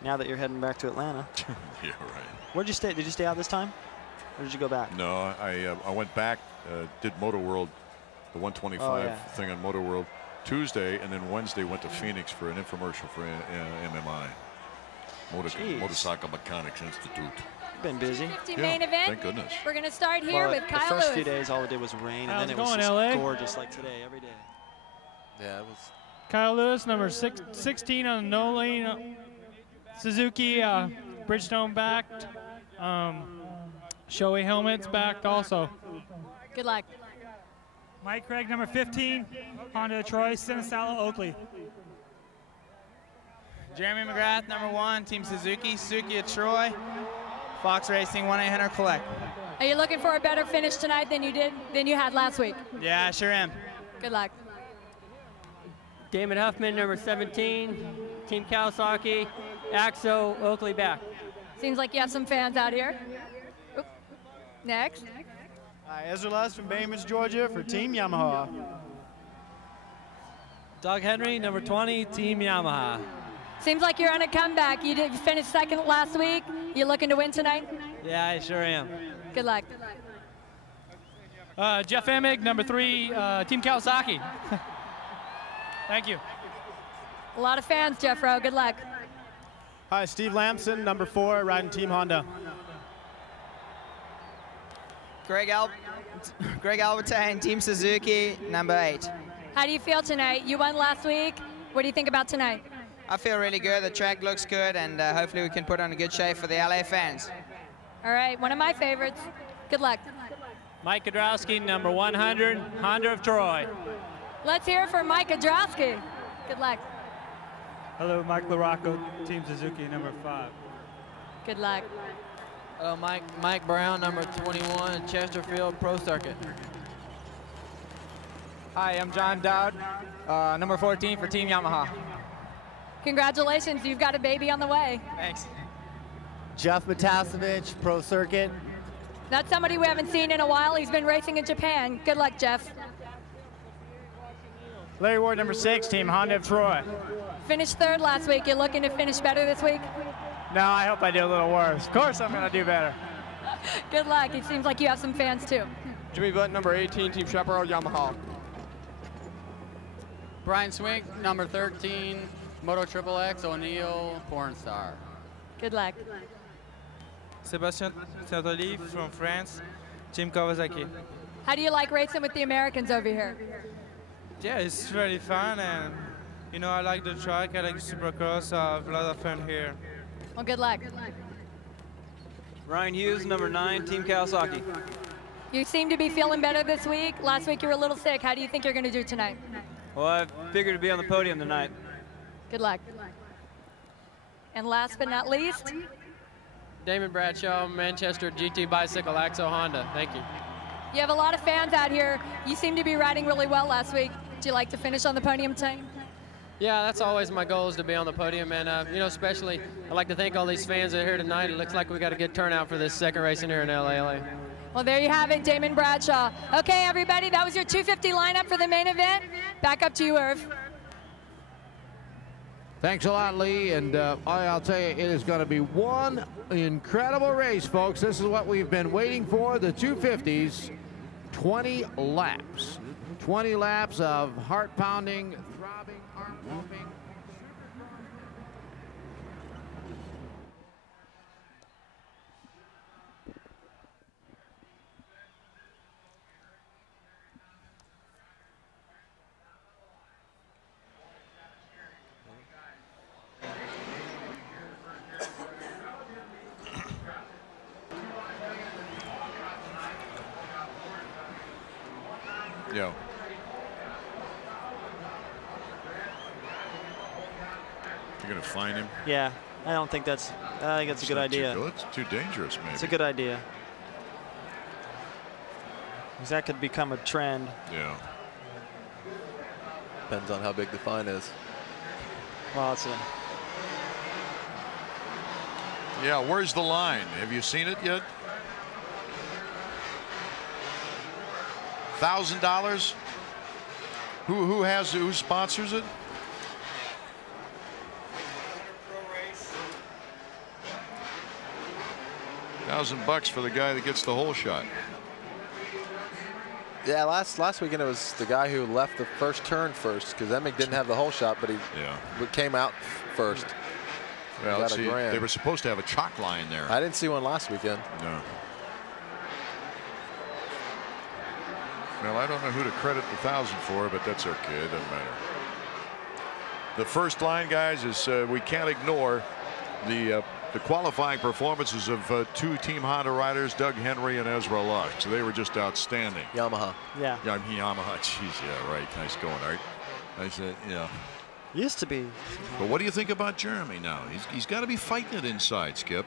Now that you're heading back to Atlanta. Yeah, right. Where'd you stay? Did you stay out this time? Or did you go back? No, I went back, did Moto World, the 125 thing on Moto World Tuesday, and then Wednesday went to Phoenix for an infomercial for MMI. Motorcycle Mechanics Institute. Been busy. 50 main event. Thank goodness. We're going to start here with Kyle The first Lewis. few days, all it did was rain, How's and then it it was going, just LA? gorgeous like today, every day. Yeah, it was. Kyle Lewis, number 16 on the no lane. Suzuki Bridgestone backed. Shoei helmets backed also. Good luck. Mike Craig, number 15, Honda Troy, Sinisala, Oakley. Jeremy McGrath, number 1, Team Suzuki, Suzuki at Troy, Fox Racing, 1-800 Collect. Are you looking for a better finish tonight than you had last week? Yeah, I sure am. Good luck. Damon Huffman, number 17, Team Kawasaki, Axo, Oakley back. Seems like you have some fans out here. Oop. Next. Hi, Ezra Les from Bainbridge, Georgia for Team Yamaha. Doug Henry, number 20, Team Yamaha. Seems like you're on a comeback. You finished second last week. You looking to win tonight? Yeah, I sure am. Good luck. Jeff Emig, number 3, Team Kawasaki. Thank you. A lot of fans, Jeff Rowe. Good luck. Hi, Steve Lamson, number 4, riding Team Honda. Greg Albertine, Team Suzuki, number 8. How do you feel tonight? You won last week. What do you think about tonight? I feel really good. The track looks good, and hopefully we can put on a good show for the LA fans. All right, one of my favorites. Good luck. Mike Kudrowski, number 100, Honda of Troy. Let's hear it for Mike Kudrowski. Good luck. Hello, Mike LaRocco, Team Suzuki, number 5. Good luck. Hello, Mike Brown, number 21, Chesterfield Pro Circuit. Hi, I'm John Dowd, number 14 for Team Yamaha. Congratulations, you've got a baby on the way. Thanks. Jeff Matasevich, Pro Circuit. That's somebody we haven't seen in a while. He's been racing in Japan. Good luck, Jeff. Larry Ward, number 6, Team Honda of Troy. Finished 3rd last week. You're looking to finish better this week? No, I hope I do a little worse. Of course I'm going to do better. Good luck. It seems like you have some fans, too. Jimmy Butt, number 18, Team Chaparral Yamaha. Brian Swink, number 13, Moto Triple X, O'Neill, Porn Star. Good luck. Sébastien Sartori from France, Team Kawasaki. How do you like racing with the Americans over here? Yeah, it's really fun, and you know, I like the track, I like the Supercross, I have a lot of fun here. Well, good luck. Ryan Hughes, number 9, Team Kawasaki. You seem to be feeling better this week. Last week you were a little sick. How do you think you're going to do tonight? Well, I figured to be on the podium tonight. Good luck. And last but not least, Damon Bradshaw, Manchester GT Bicycle, Axo Honda. Thank you. you have a lot of fans out here. You seem to be riding really well last week. Do you like to finish on the podium tonight? Yeah, that's always my goal, is to be on the podium, and you know, especially I'd like to thank all these fans that are here tonight. It looks like we got a good turnout for this second racing here in LA. Well, there you have it, Damon Bradshaw. Okay, everybody, that was your 250 lineup for the main event. Back up to you, Irv. Thanks a lot, Lee, and I'll tell you, it is going to be one incredible race, folks. This is what we've been waiting for, the 250s, 20 laps. 20 laps of heart-pounding, throbbing, heart-pumping. Yeah. You're gonna fine him? Yeah, I don't think that's. I think that's a good idea. It's too dangerous, maybe. It's a good idea. Because that could become a trend. Yeah. Depends on how big the fine is. Well, it's a. Yeah, where's the line? Have you seen it yet? $1,000? Who sponsors it? $1,000 for the guy that gets the hole shot. Yeah, last weekend it was the guy who left the first turn first, because Emick didn't have the hole shot, but he came out first. Well, let's see, they were supposed to have a chalk line there. I didn't see one last weekend. No. Well, I don't know who to credit the 1,000 for, but that's okay. It doesn't matter. The first line, guys, is we can't ignore the qualifying performances of two Team Honda riders, Doug Henry and Ezra Luck. So they were just outstanding. Yamaha. Yeah. Yamaha. Jeez, yeah, right. Nice going, Art. I said, yeah. Used to be. But what do you think about Jeremy now? He's got to be fighting it inside, Skip.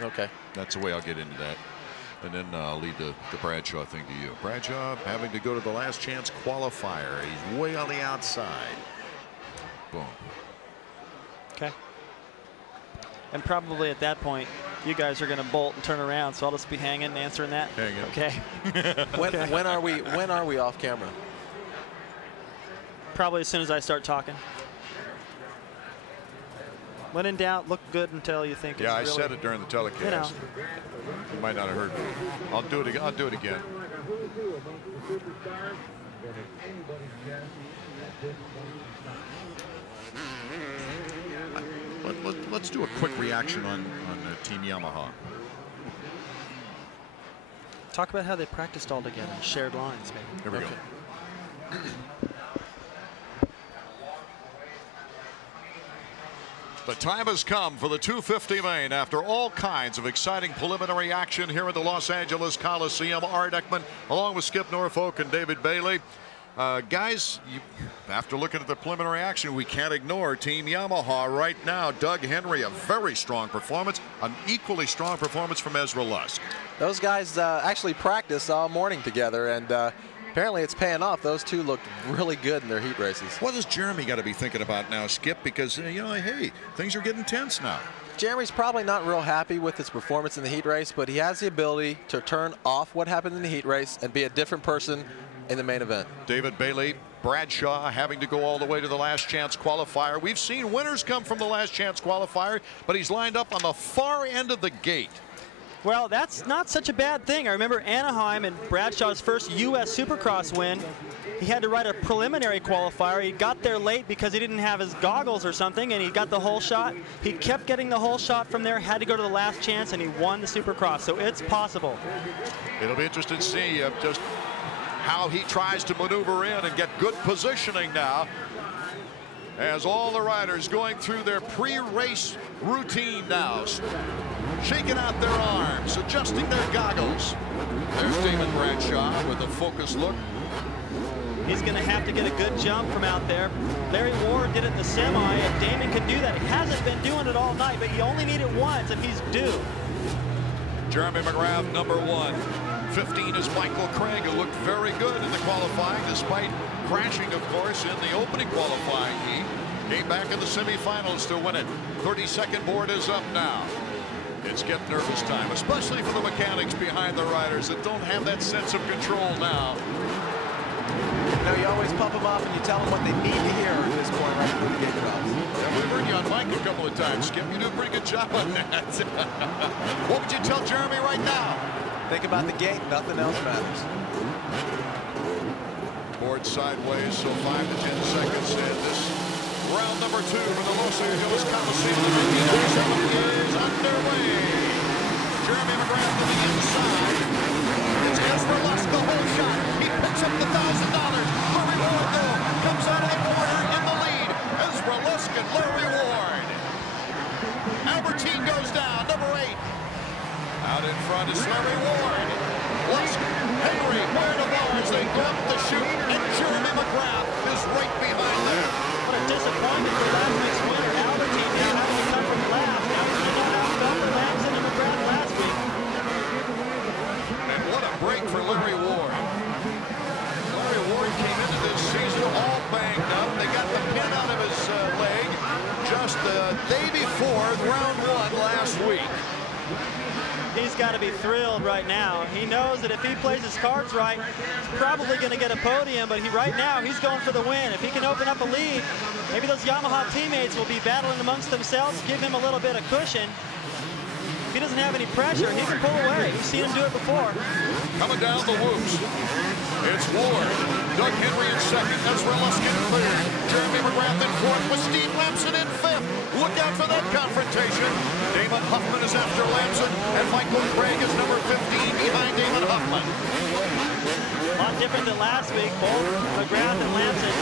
Okay. That's the way I'll get into that. And then I'll lead the Bradshaw thing to you. Bradshaw having to go to the last chance qualifier. He's way on the outside. Boom. Okay. And probably at that point, you guys are going to bolt and turn around, so I'll just be hanging and answering that. Hanging. Okay. When are we off camera? Probably as soon as I start talking. When in doubt, look good until you think. Yeah, it's I really, said it during the telecast. You know. You might not have heard me. I'll do it again. I'll do it again. Let's do a quick reaction on Team Yamaha. Talk about how they practiced all together, shared lines, maybe. Here we go. The time has come for the 250 main after all kinds of exciting preliminary action here at the Los Angeles Coliseum. Art Ekman along with Skip Norfolk and David Bailey. Guys, after looking at the preliminary action, we can't ignore Team Yamaha right now. Doug Henry, a very strong performance, an equally strong performance from Ezra Lusk. Those guys actually practiced all morning together, and apparently it's paying off. Those two looked really good in their heat races. What does Jeremy got to be thinking about now, Skip? Because, you know, hey, things are getting tense now. Jeremy's probably not real happy with his performance in the heat race, but he has the ability to turn off what happened in the heat race and be a different person in the main event. David Bailey, Bradshaw having to go all the way to the last chance qualifier. We've seen winners come from the last chance qualifier, but he's lined up on the far end of the gate. Well, that's not such a bad thing. I remember Anaheim and Bradshaw's first U.S. Supercross win. He had to ride a preliminary qualifier. He got there late because he didn't have his goggles or something, and he got the whole shot. He kept getting the whole shot from there, had to go to the last chance, and he won the Supercross. So it's possible. It'll be interesting to see just how he tries to maneuver in and get good positioning now, as all the riders going through their pre-race routine now, shaking out their arms, adjusting their goggles. There's Damon Bradshaw with a focused look. He's going to have to get a good jump from out there. Larry Ward did it in the semi, and Damon can do that. He hasn't been doing it all night, but he only needed it once, and he's due. Jeremy McGrath, number 1. 15 is Michael Craig, who looked very good in the qualifying, despite crashing, of course, in the opening qualifying heat. Came back in the semifinals to win it. 32nd board is up now. It's get nervous time, especially for the mechanics behind the riders that don't have that sense of control now. You know, you always pump them up and you tell them what they need to hear at this point right before the gate drops. Yeah, we've heard you on mic a couple of times, Skip. You do a pretty good job on that. What would you tell Jeremy right now? Think about the gate, nothing else matters. Board sideways, so 5 to 10 seconds in this round number 2 for the Los Angeles Coliseum. Is underway. Jeremy McGrath to the inside. It's Ezra Lusk, the whole shot. He picks up the $1,000. Larry Ward, though, comes out of the corner in the lead. Ezra Lusk and Larry Ward. Albertine goes down, number 8. Out in front is Larry Ward. Lusk, Henry, where the bars. They go up the chute, and Jeremy McGrath is right behind them. What a disappointment for last week's winner. Albertine now having to come from last. Albertine not out for Lamson and McGrath last week. And what a break for Larry Ward. Larry Ward came into this season all banged up. They got the pin out of his leg just the day before round 1 last week. He's got to be thrilled right now. He knows that if he plays his cards right, he's probably going to get a podium, but right now he's going for the win. If he can open up a lead, maybe those Yamaha teammates will be battling amongst themselves, give him a little bit of cushion. If he doesn't have any pressure, he can pull away. We've seen him do it before. Coming down the whoops, it's Ward. Doug Henry in second. Ezra Lusk in third. Jeremy McGrath in fourth with Steve Lamson in fifth. Look out for that confrontation. Damon Huffman is after Lamson, and Michael Craig is number 15 behind Damon Huffman. A lot different than last week. Both McGrath and Lamson,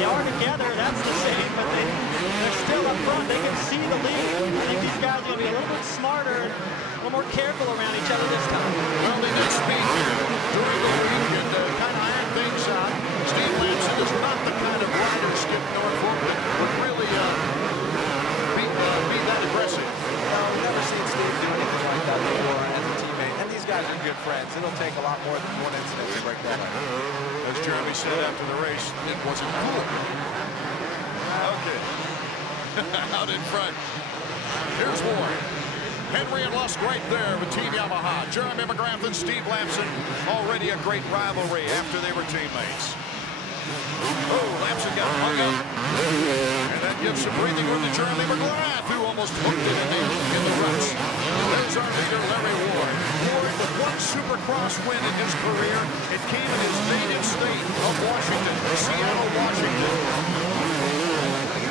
they are together. That's the same, but they're still up front. They can see the lead. I think these guys are going to be a little bit smarter and a little more careful around each other this time. Well, they did speed here during the week and kind of iron things out. Steve Lamson is not the kind of rider, Skip Norfolk, that would really be that aggressive. No, I've never seen Steve do anything like that before as a teammate. And these guys are good friends. It'll take a lot more than one incident to break that up. As Jeremy said after the race, it wasn't cool. Okay. Out in front. Here's Ward. Henry and Lusk right there with Team Yamaha. Jeremy McGrath and Steve Lamson. Already a great rivalry after they were teammates. Oh, Lamson got hung up. And that gives some breathing room to Jeremy McGrath, who almost hooked it in the ruts. There's our leader, Larry Ward. Ward with 1 Supercross win in his career. It came in his native state of Washington, Seattle, Washington.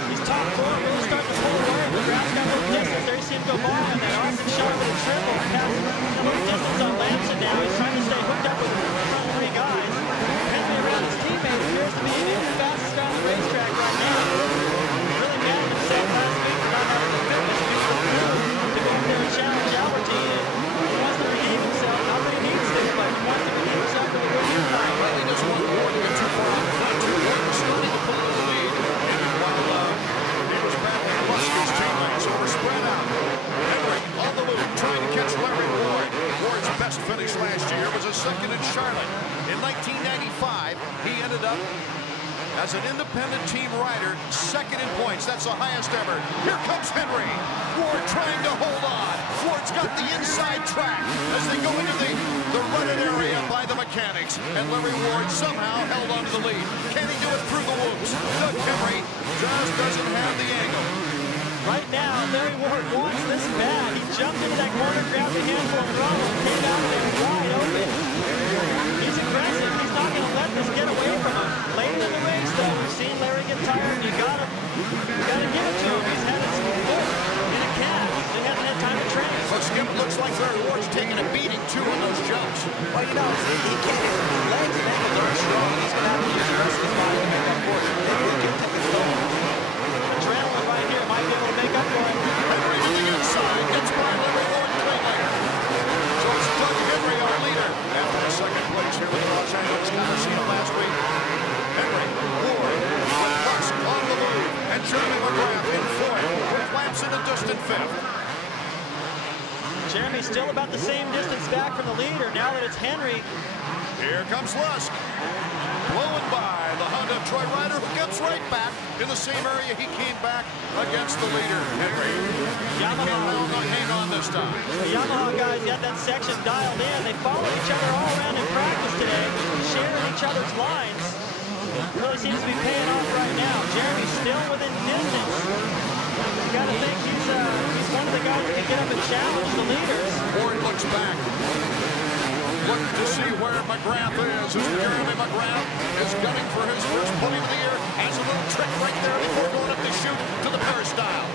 He's top 4, really starting to pull away. McGrath's got a little distance there. You see him go by on that. Austin Sharp with a triple. Has a little distance on Lamson now. He's trying to stay hooked. up as an independent team rider, second in points. That's the highest ever. Here comes Henry. Ward trying to hold on. Ward's got the inside track as they go into the run-in area by the mechanics. And Larry Ward somehow held on to the lead. Can he do it through the whoops? Doug Henry just doesn't have the angle. Right now, Larry Ward wants this bad. He jumped into that corner, grabbed a handful of throttle, and came out there wide open. He's aggressive. He's not going to let this get away from him. Later in the race, though, we've seen Larry get tired, and you got to give it to him. He's had his foot in a cab. He hasn't had time to train. So Skip, looks like Larry Ward's taking a beating, too, on those jumps. Well, you know, he can't, his legs and ankles aren't strong. He's going to have to use the rest of his body to make up for it. Maybe he can take a toll. Adrenaline right here might be able to make up for it. Henry to the inside, gets by Larry Ward later. So it's Doug Henry, our leader, after the second place here with the Los Angeles Coliseum last week. Henry, Ward, with Lusk on the move, and Jeremy McGrath in fourth, with Lamson a distant fifth. Jeremy's still about the same distance back from the leader now that it's Henry. Here comes Lusk. Blowing by the Honda of Troy Ryder, who gets right back in the same area he came back against the leader, Henry. Yamaha hang on this time. The Yamaha guys got that section dialed in. They followed each other all around in practice today, sharing each other's lines. Really seems to be paying off right now. Jeremy's still within distance. You got to think he's one of the guys that can get up and challenge the leaders. Ward looks back. Looking to see where McGrath is. As Jeremy McGrath is gunning for his first podium of the year. Has a little trick right there before going up to shoot to the peristyle.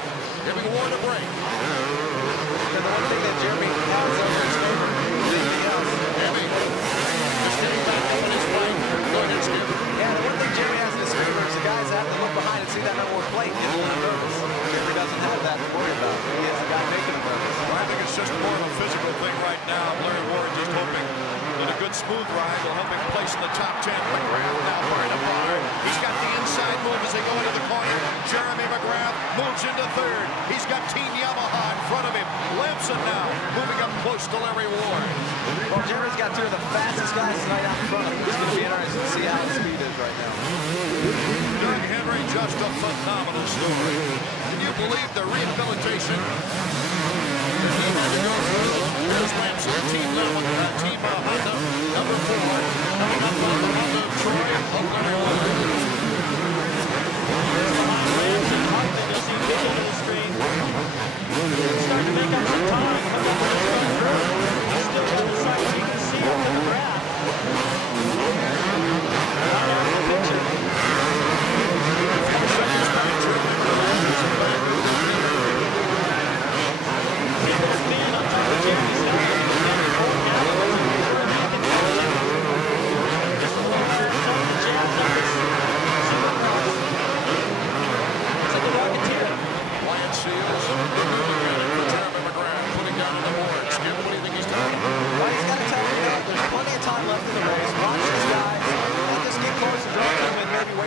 Giving Ward a break. And the one thing that Jeremy has over his favor, anything else. Jimmy just getting back up in his fight. Go ahead, Skip. Yeah, the one thing Jeremy has in his favor is the guys that have to look behind and see that number one plate and get a little nervous. Jeremy doesn't have that to worry about. He has a guy making him nervous. Well, I think it's just more of a physical thing right now. Larry Ward just hoping that a good smooth ride will help him place in the top 10. McGrath now right up on her. He's got the inside move as they go into the corner. Jeremy McGrath moves into third. He's got Team Yamaha in front of him. Lamson now moving up close to Larry Ward. Well, Jeremy's got two of the fastest guys tonight out in front of him. It's going to be interesting to see how his speed is right now. Doug Henry, just a phenomenal story. Can you believe the rehabilitation that he had to go through? Here's Lamson, Team Honda, number 4, coming up on the Honda of Troy of Larry Ward. Lamson, Hartman, you'll see vision to the screen. Starting to make up some time. He's still got the sight where you can see him in the graph. Right there in the picture.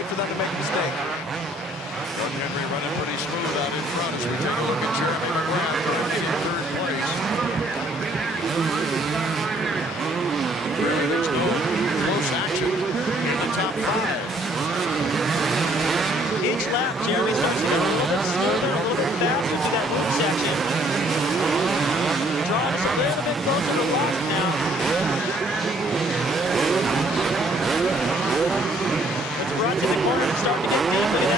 For them to make a mistake. Doug Henry running pretty smooth out in front as we take a look at Jeremy McGrath already in third place. Really, there's no close action in the top 5. Each lap, Jeremy starts going a little smoother, a little bit faster to that move section. Drawing us a little bit closer to Lost now. Runs in the corner and starting to get deep. Look at that.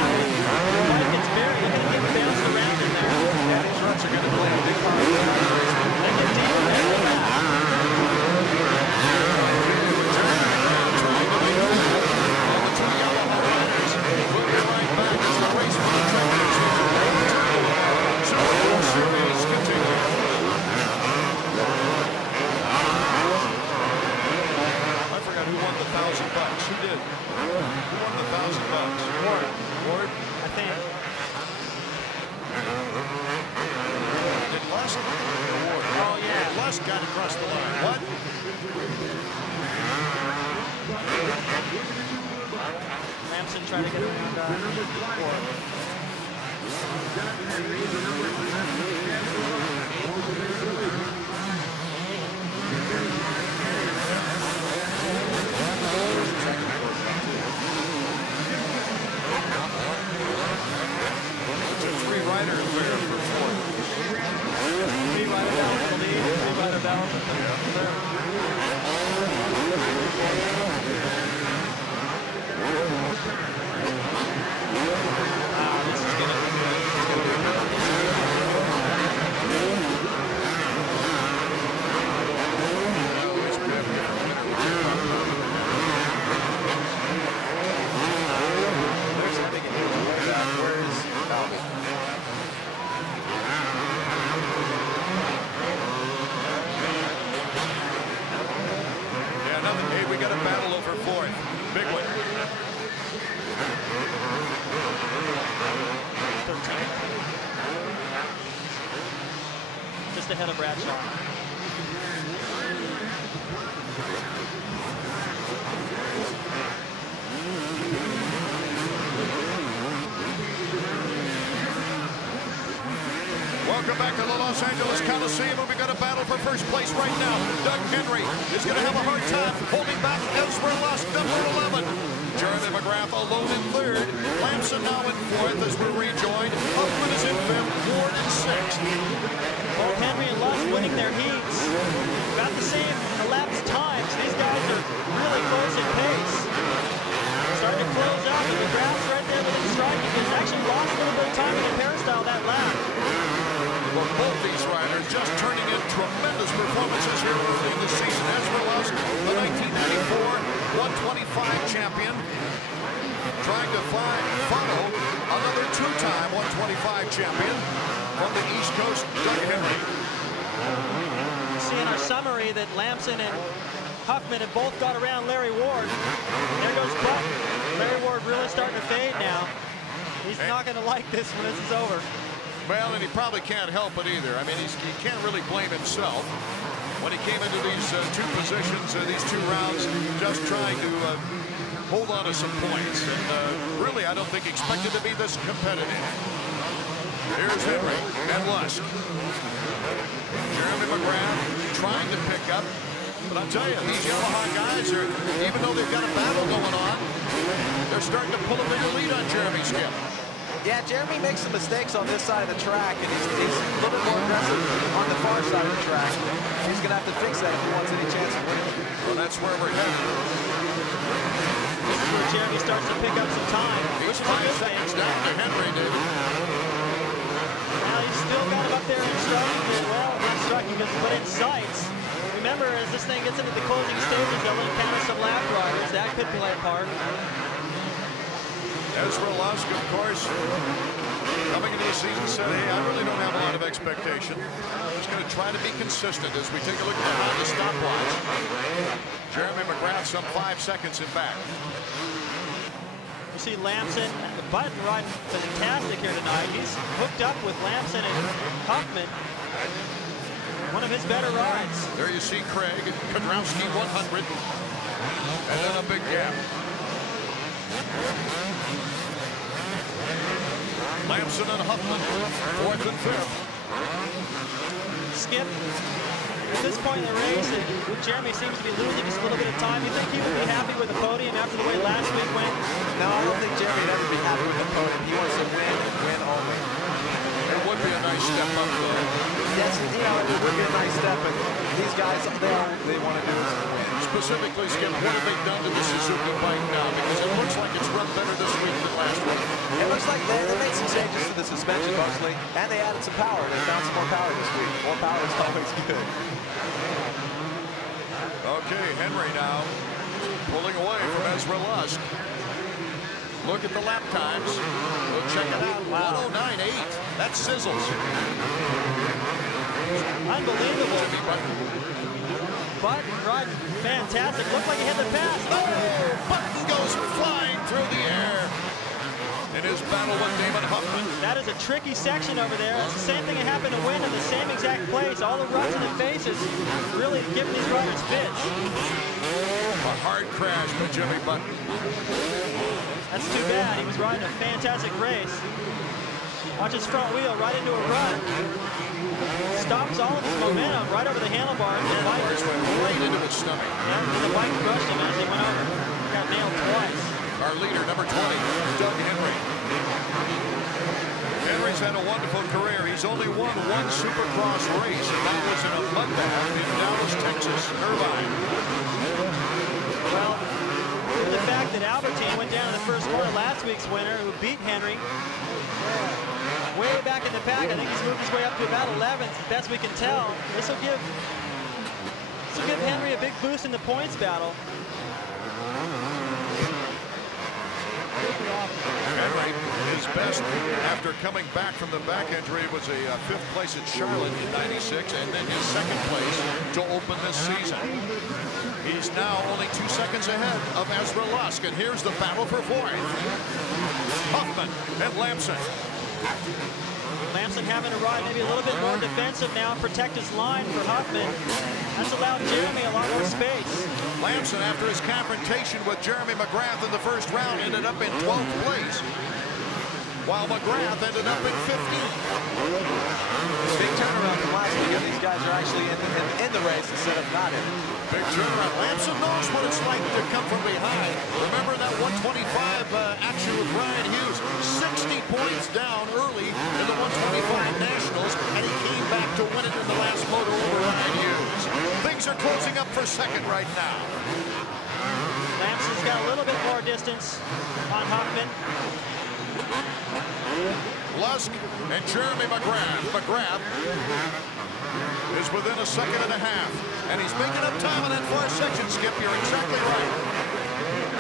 Mike gets buried. Look at him getting bounced around in there. Yeah, these runs are going to play a big part of the race. They get deep in there. Look at that. We'll be right back as the race for the championship. So the World Series continues. I forgot who won the $1,000. Who did? Who won the $1,000? Ward. Ward? I think. Did Lusk? Ward. Oh, yeah. Lusk got across the line. What? Lamson trying to get around Ward. Big one. 13th. Just ahead of Bradshaw. Welcome back to the Los Angeles Coliseum, and we got a battle for first place right now. Doug Henry is going to have a hard time holding back Ezra Lusk, number 11. Jeremy McGrath alone in third. Lamson now in fourth as we're rejoined. Huffman is in fifth, Ward in sixth. Both Henry and Lusk winning their heats. About the same elapsed times. These guys are really close in pace. Starting to close up, and McGrath's right there within striking. He's actually lost a little bit of time in the peristyle that lap. Well, both these riders just turning in tremendous performances here early in the season. Ezra Lusk, the 1994 125 champion, trying to follow another two-time 125 champion from the East Coast, Doug Henry. You see in our summary that Lamson and Huffman have both got around Larry Ward. There goes Button. Larry Ward really starting to fade now. He's not going to like this when this is over. Well, and he probably can't help it either. I mean, he can't really blame himself when he came into these two positions, these two rounds, just trying to hold on to some points. And really, I don't think expected to be this competitive. Here's Henry and Lusk. Jeremy McGrath trying to pick up. But I'll tell you, these Yamaha guys are, even though they've got a battle going on, they're starting to pull a bigger lead on Jeremy Skip. Yeah, Jeremy makes some mistakes on this side of the track, and he's a little bit more aggressive on the far side of the track. He's going to have to fix that if he wants any chance of winning. Well, that's where we're headed. This is where Jeremy starts to pick up some time. He's 5 seconds down to Henry, David. Now he's still got him up there in striking. Well, not striking, but in sights. Remember, as this thing gets into the closing stages, they'll encounter some lap riders. That could play a part. Ezra Lusk, of course, coming into the season said, hey, I really don't have a lot of expectation. I'm just going to try to be consistent as we take a look behind the stopwatch. Jeremy McGrath some 5 seconds in back. You see Lamson, the Button riding fantastic here tonight. He's hooked up with Lamson and Huffman. One of his better rides. There you see Craig, Kudrowski 100, and then a big gap. Lamson and Huffman, 4th and 5th. Skip, at this point in the race, Jeremy seems to be losing just a little bit of time. You think he would be happy with the podium after the way last week went? No, I don't think Jeremy would ever be happy with the podium. He wants to win and win only. It would be a nice step up, though. Yes, you know, it would be a nice step, but these guys, all they want to do is win. Specifically, Skip, what have they done to the Suzuki bike now? Because it looks like it's run better this week than last week. It looks like they made some changes to the suspension mostly, and they added some power. They found some more power this week. More power is always good. Okay, Henry now pulling away from Ezra Lusk. Look at the lap times. We'll check it out. Wow. 109.8. That sizzles. Unbelievable. Button riding fantastic. Looked like he hit the pass. Oh! Button goes flying through the air in his battle with Damon Huffman. That is a tricky section over there. It's the same thing that happened to Wynn in the same exact place. All the ruts in the faces really giving these riders fits. A hard crash by Jimmy Button. That's too bad. He was riding a fantastic race. Watch his front wheel right into a rut. Stops all of his momentum right over the handlebars. The bike went right into his stomach. Yeah, the bike crushed him as he went over. Got nailed twice. Our leader, number 20, Doug Henry. Henry's had a wonderful career. He's only won one Supercross race, and that was in a mudbath in Dallas, Texas, Irvine. Well, the fact that Albertine went down in the first corner, last week's winner, who beat Henry, way back in the pack. I think he's moved his way up to about 11th, best we can tell. This will give Henry a big boost in the points battle. Henry, his best after coming back from the back injury was a 5th place at Charlotte in '96, and then his 2nd place to open this season. He's now only 2 seconds ahead of Ezra Lusk, and here's the battle for 4th. Huffman and Lamson. Lamson having to ride maybe a little bit more defensive now and protect his line for Huffman. That's allowed Jeremy a lot more space. Lamson, after his confrontation with Jeremy McGrath in the 1st round, ended up in 12th place, while McGrath ended up in 15th. Big turnaround from last week. These guys are actually in the race instead of not in it. Big turnaround. Lamson knows what it's like to come from behind. Remember that 125 action with Ryan Hughes? 60 points down early in the 125 Nationals, and he came back to win it in the last moto over Ryan Hughes. Things are closing up for 2nd right now. Lamson's got a little bit more distance on Huffman. Lusk and Jeremy McGrath. McGrath is within a 1.5 seconds, and he's making up time on that far section, Skip. You're exactly right.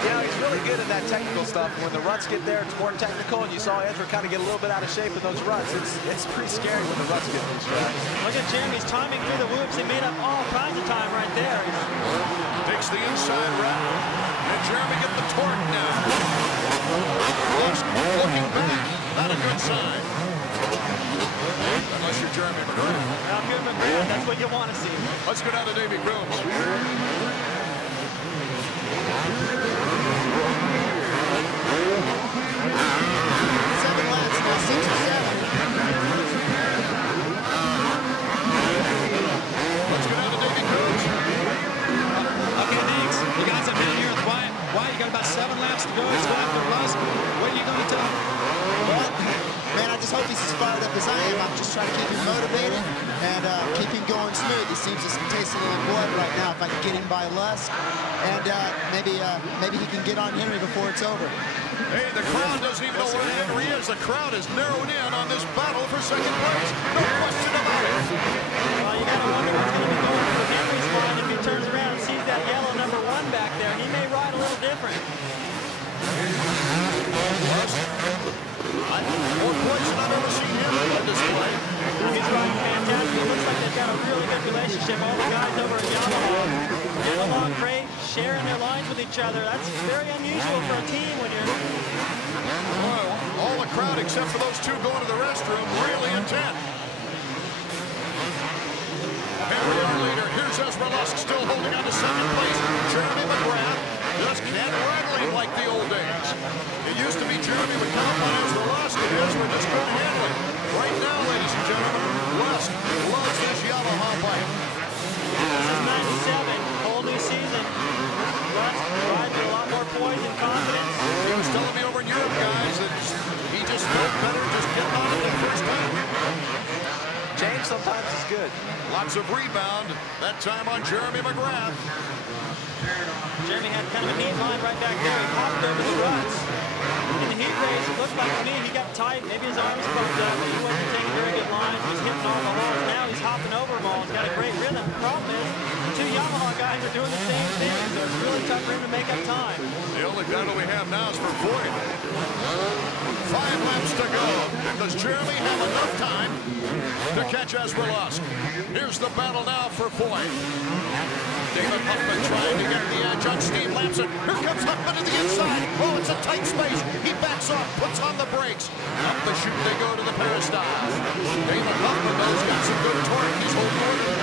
Yeah, he's really good at that technical stuff. When the ruts get there, it's more technical, and you saw Ezra kind of get a little bit out of shape in those ruts. It's pretty scary when the ruts get these tracks. Look at Jeremy's timing through the whoops. He made up all kinds of time right there. Takes the inside route, and Jeremy getting the torque now. Lusk looking back. Not a good sign. Unless you're Jeremy McGrath. Now, if you're McGrath, that's what you want to see. Let's go down to Davey Grooms. 7 laps, now 6 or 7. Let's go down to Davey Grooms. Okay, thanks. You guys have been here with Wyatt. Wyatt, you got about 7 laps to go. It's going after Lusk. What are you going to tell him? Well, man, I just hope he's as fired up as I am. I'm just trying to keep him motivated and keep him going smooth. He seems to taste a little blood right now. If I can get him by Lusk, and maybe he can get on Henry before it's over. Hey, the crowd doesn't even know where Henry is. The crowd is narrowed in on this battle for 2nd place. No question about it. Well, you got to wonder what's going to be going through Henry's mind if he turns around and sees that yellow number 1 back there. He may ride a little different. More points than I've ever seen him on display. He's riding fantastic. It looks like they've got a really good relationship. All the guys over at Yamaha get along great, sharing their lines with each other. That's very unusual for a team when you're... Well, all the crowd except for those 2 going to the restroom really intent. Henry, our leader. Here's Ezra Lusk still holding on to 2nd place. Jeremy McGrath just can't wrangle him like the old days. It used to be Jeremy would come up on Ezra Lusk, and Ezra just couldn't handle it. Right now, ladies and gentlemen, Lusk loves this Yamaha bike. This is 97, whole new season. Lusk rides with a lot more poise and confidence. He was telling me over in Europe, guys, that he just felt better just getting on it the first time. Change sometimes is good. Lots of rebound, that time on Jeremy McGrath. Jeremy had kind of a neat line right back there. He hopped over the ruts. In the heat race, it looked like to me he got tight. Maybe his arms bumped up, but he wasn't taking very good lines. He was hitting all the holes. Now he's hopping over them all. He's got a great rhythm. The problem is, the 2 Yamaha guys are doing the same thing, so it's really tough for him to make up time. The only battle we have now is for 4th. 5 laps to go. And does Jeremy have enough time to catch Ezra Lusk? Here's the battle now for 4th. David Huffman trying to get the edge on Steve Lamson. Here comes Huffman to the inside. Oh, it's a tight space. He backs off, puts on the brakes. Up the chute they go to the peristyle. David Huffman, though, has got some good torque. He's holding order.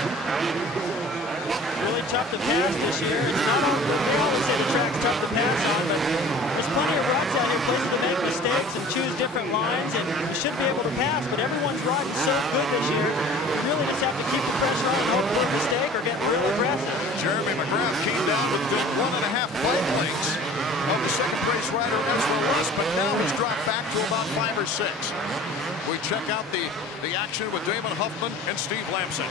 Really tough to pass this year. It's not all, they always say the track's tough to pass on, but there's plenty of ruts out here, places to make mistakes and choose different lines, and you should be able to pass, but everyone's riding so good this year. You really just have to keep the pressure on and hope for a mistake or get real aggressive. Jeremy McGrath came down within 1.5 bike lengths of the 2nd place rider Ezra Lusk, but now he's dropped back to about 5 or 6. We check out the action with Damon Huffman and Steve Lamson.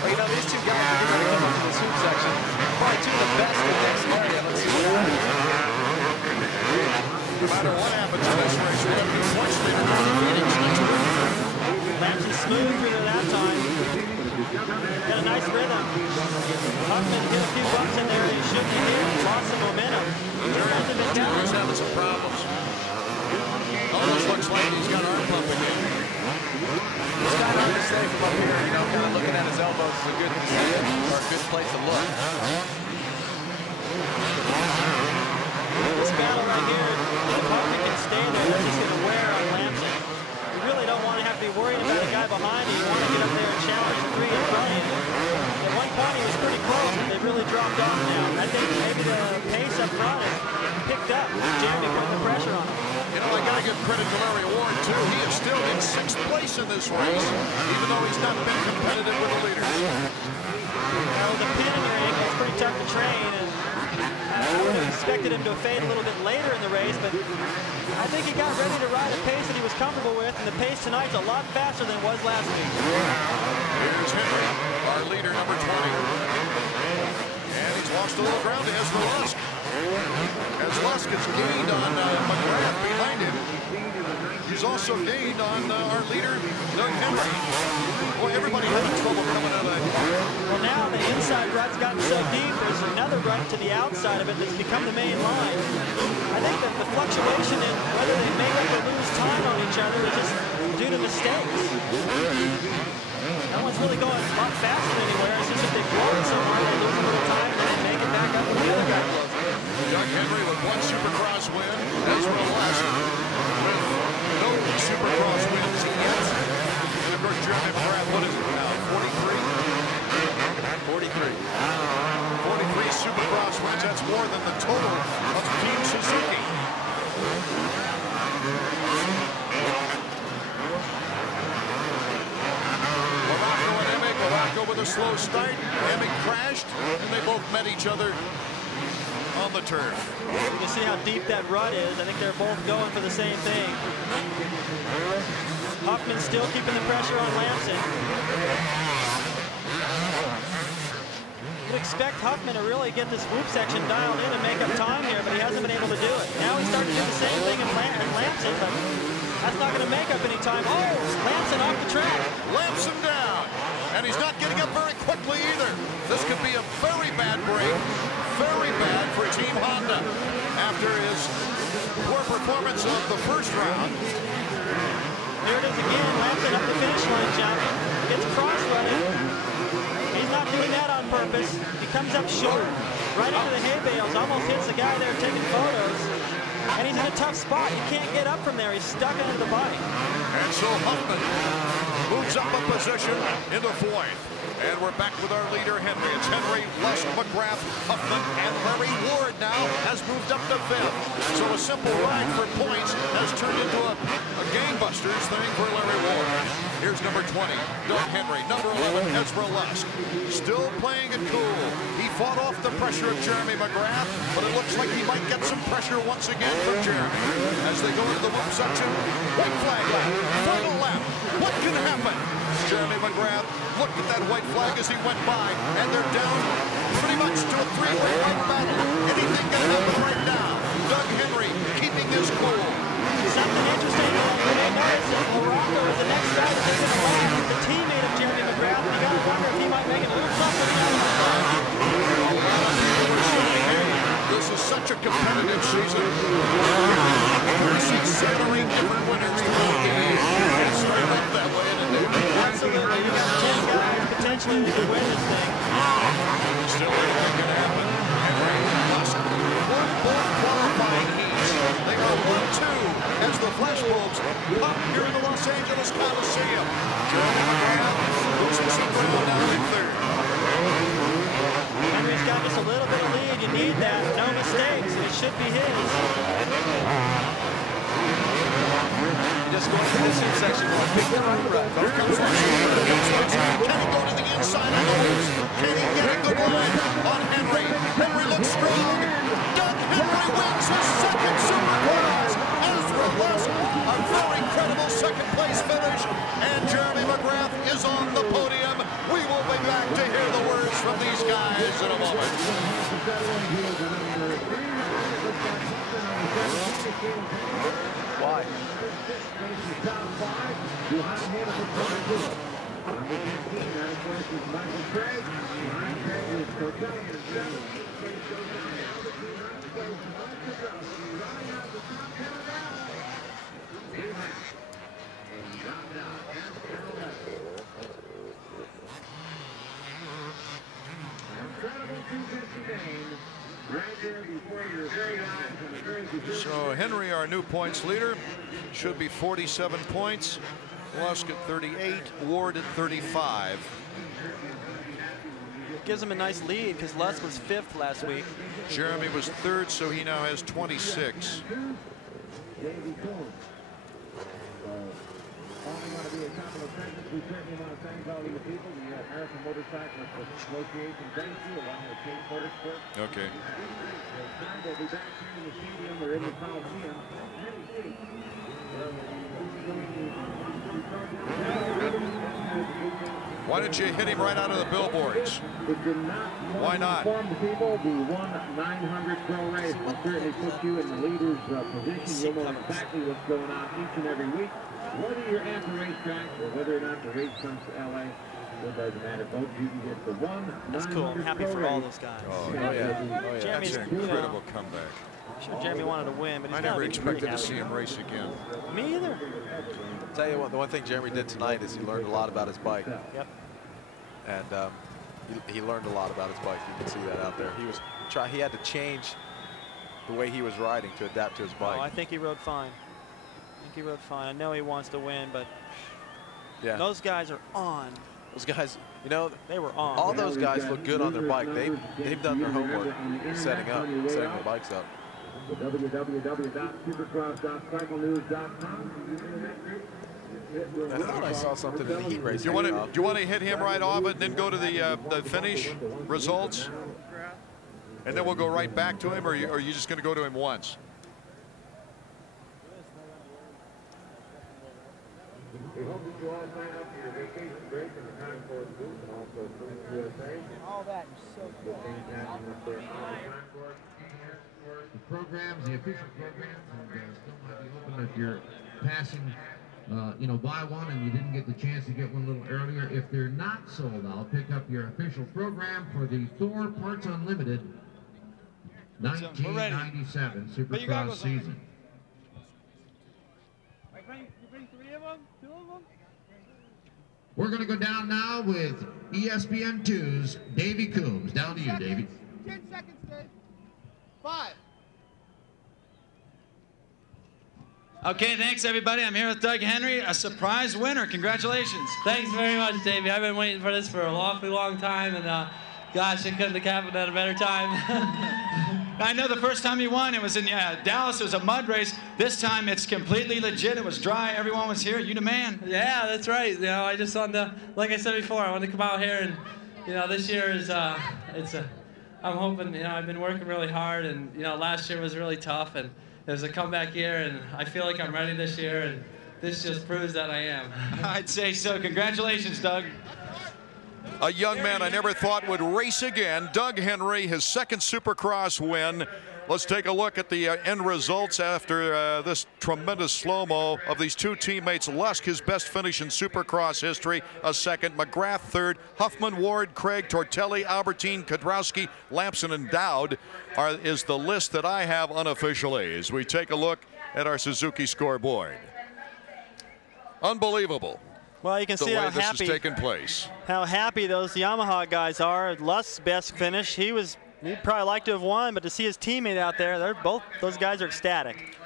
Well, you know, these 2 guys are going to come into this hoop section. Probably 2 of the best in this area. Let's see what happens. No matter what happens in this race, we have a new points leader in Phoenix next week. Lamson smooth through there that time. Got a nice rhythm. Huffman hit a few bumps in there he shouldn't have hit. Lost some momentum. Jerry's having some problems. say from up here, you know, kind of looking at his elbows is a good decision or a good place to look. This battle right here, if Hoffman can stay there, that's just going to wear on Lamson. You really don't want to have to be worried about a guy behind you. You want to get up there and challenge the three in front of you. At one point he was pretty close, but they really dropped off now. I think maybe the pace up front is picked up. Jeremy putting the pressure on him. You know, I got to give credit to Larry Ward, too. He is still in 6th place in this race, even though he's not been competitive with the leaders. Well, the pin in your ankle is pretty tough to train, and I would have expected him to fade a little bit later in the race, but I think he got ready to ride a pace that he was comfortable with, and the pace tonight's a lot faster than it was last week. Here's Henry, our leader, number 20. And he's lost a little ground to Ezra Lusk. As Lusk has gained on McGrath behind him. He's also gained on our leader, Doug Henry. Boy, everybody having trouble coming out of that. Well, now the inside rut's gotten so deep, there's another rut to the outside of it that's become the main line. I think that the fluctuation in whether they make up or lose time on each other is just due to mistakes. No one's really going a lot faster anywhere. It's just that they blow it so hard, they lose a little time, and then make it back up, and the other guy blows it. Doug Henry with 1 Supercross win. Ezra Lusk with no Supercross wins yet. And of course, Jeremy McGrath, what is it now? 43? 43. 43 Supercross wins. That's more than the total of Team Suzuki. Morocco with a slow start. Emmett crashed, and they both met each other on the turf. You can see how deep that rut is. I think they're both going for the same thing. Huffman's still keeping the pressure on Lamson. You'd expect Huffman to really get this whoop section dialed in and make up time here, but he hasn't been able to do it. Now he's starting to do the same thing in Lamson, but that's not going to make up any time. Oh, Lamson off the track. Lamson down. And he's not getting up very quickly either. This could be a very bad break. Very bad for Team Honda. After his poor performance of the first round. Here it is again. Lamson up the finish line, Johnny. Gets cross running. He's not doing that on purpose. He comes up short, right into the hay bales. Almost hits the guy there taking photos. And he's in a tough spot. He can't get up from there. He's stuck into the bike. And so Huffman moves up a position into 4th. And we're back with our leader, Henry. It's Henry, Lusk, McGrath, Huffman, and Larry Ward now has moved up to 5th. So a simple ride for points has turned into a gangbusters thing for Larry Ward. Here's number 20, Doug Henry. Number 11, Ezra Lusk. Still playing it cool. He fought off the pressure of Jeremy McGrath, but it looks like he might get some pressure once again from Jeremy. As they go into the whoop section, white flag lap, final lap. What can happen? Jeremy McGrath looked at that white flag as he went by, and they're down pretty much to a 3-way right battle. Anything can happen right now. Doug Henry keeping his cool. Something interesting, you may notice that Morocco is the next guy to make it alive. He's the teammate of Jeremy McGrath, and you got to wonder if he might make it a little tougher now. This is such a competitive season. We're seeing 7 or 8 different winners throughout the game. It started up that way, and it didn't. Absolutely. You got 10 guys potentially who could win this thing. Still anything can happen. Henry, Lusk, both qualifying heats. They are 1-2 as the flashbulbs pop here in the Los Angeles Coliseum. Jeremy McGrath loses some ground now in 3rd. Henry's got just a little bit of lead. You need that. No mistakes. It should be his. Just going through this section, pick the right rut. Here comes Lusk. Can he go to the inside of the wheels? Can he get a good line on Henry? Henry looks strong. Doug Henry wins his 2nd Supercross. Ezra Lusk, a very credible 2nd place finish. And Jeremy McGrath is on the podium. We will be back to hear the words from these guys in a moment. Why? So Henry, our new points leader, should be 47 points. Lusk at 38, Ward at 35. Gives him a nice lead because Lusk was 5th last week. Jeremy was 3rd, so he now has 26. Only want to be a couple of seconds. We certainly want to thank all of you people. The American Motorcyclists Association thanks you, along with King Motorsports. Okay. They'll be back here in the stadium or in the Coliseum. Why didn't you hit him right out of the billboards? Why not? Inform the people, the 1-900 Pro Race will certainly put you in the leader's position. You'll know exactly what's going on each and every week. Whether you're at the racetrack or whether or not the race comes to LA, it doesn't matter. Both you can get the 1-900 That's cool. I'm happy for all those guys. Oh, yeah. Jeremy's, That's an incredible comeback. I'm sure Jeremy wanted to win, but he's I never expected to see him race again. Me either. I'll tell you what, the one thing Jeremy did tonight is he learned a lot about his bike. Yep. And he learned a lot about his bike. You can see that out there. He had to change the way he was riding to adapt to his bike. Oh, I think he rode fine. I know he wants to win, but yeah, those guys are on. Those guys, you know, they were on. All those guys look good on their bike. They've done their homework, setting their bikes up. www.supercross.cyclenews.com. I thought I saw something in the heat race. Do you want to hit him right off it and then go to the finish results? And then we'll go right back to him, or are you just going to go to him once? We hope that you all sign up for your vacation break in the Concourse booth and also Fluence USA. All that is so cool. The programs, the official programs, and still might be open if you're passing, buy one and you didn't get the chance to get one a little earlier. If they're not sold out, pick up your official program for the Thor Parts Unlimited 1997 Supercross season. We're going to go down now with ESPN2's Davey Coombs. Down to you, Davey. 10 seconds, Dave. 5. Okay, thanks everybody. I'm here with Doug Henry, a surprise winner. Congratulations. Thanks very much, Davey. I've been waiting for this for an awfully long time, and gosh, it couldn't have happened at a better time. I know the first time you won, it was in Dallas. It was a mud race. This time, it's completely legit. It was dry. Everyone was here. You the man. Yeah, that's right. You know, I just wanted to, like I said before, I wanted to come out here, and this year is I'm hoping. I've been working really hard, and last year was really tough, and it was a comeback year, and I feel like I'm ready this year, and this just proves that I am. I'd say so. Congratulations, Doug. A young man I never thought would race again, Doug Henry, his second Supercross win. Let's take a look at the end results after this tremendous slow-mo of these two teammates. Lusk, his best finish in Supercross history, a second. McGrath, third. Huffman, Ward, Craig, Tortelli, Albertine, Kudrowski, Lamson, and Dowd is the list that I have unofficially as we take a look at our Suzuki scoreboard. Unbelievable. Well, you can see how this happy has taken place. How happy those Yamaha guys are. Lusk's best finish. He'd probably like to have won, but to see his teammate out there, those guys are ecstatic.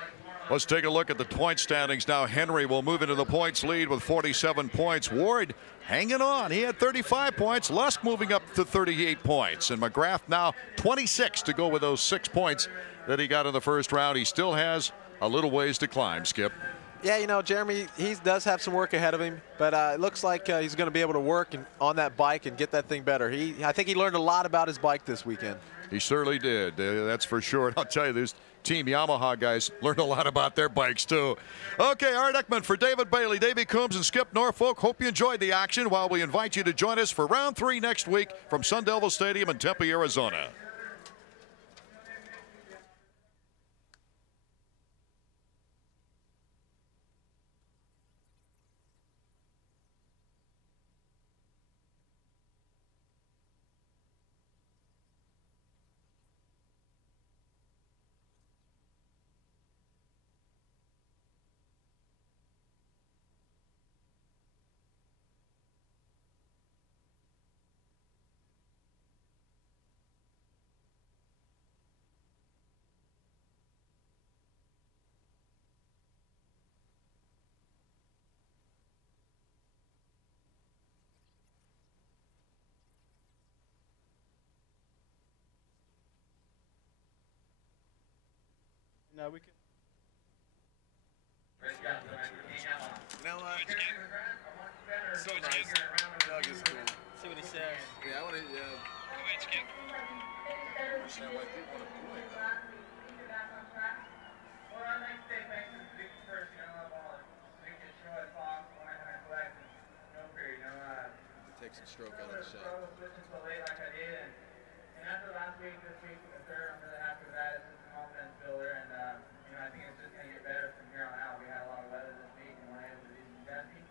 Let's take a look at the point standings now. Henry will move into the points lead with 47 points. Ward hanging on. He had 35 points. Lusk moving up to 38 points. And McGrath now 26 to go with those 6 points that he got in the first round. He still has a little ways to climb, Skip. Yeah, Jeremy, he does have some work ahead of him, but it looks like he's going to be able to work on that bike and get that thing better. I think he learned a lot about his bike this weekend. He certainly did. That's for sure. And I'll tell you, these Team Yamaha guys learned a lot about their bikes, too. Okay, Art Ekman for David Bailey, Davey Coombs, and Skip Norfolk. Hope you enjoyed the action while we invite you to join us for round 3 next week from Sun Devil Stadium in Tempe, Arizona. No, we can. You know what? So nice. Doug is cool. See what he says. Yeah, I want to. Yeah. Take some stroke out of the shot. And after last week, this week, the third, I'm really happy with that. It's just a confidence builder, and I think it's just going to get better from here on out. We had a lot of weather this week and weren't able to do some testing.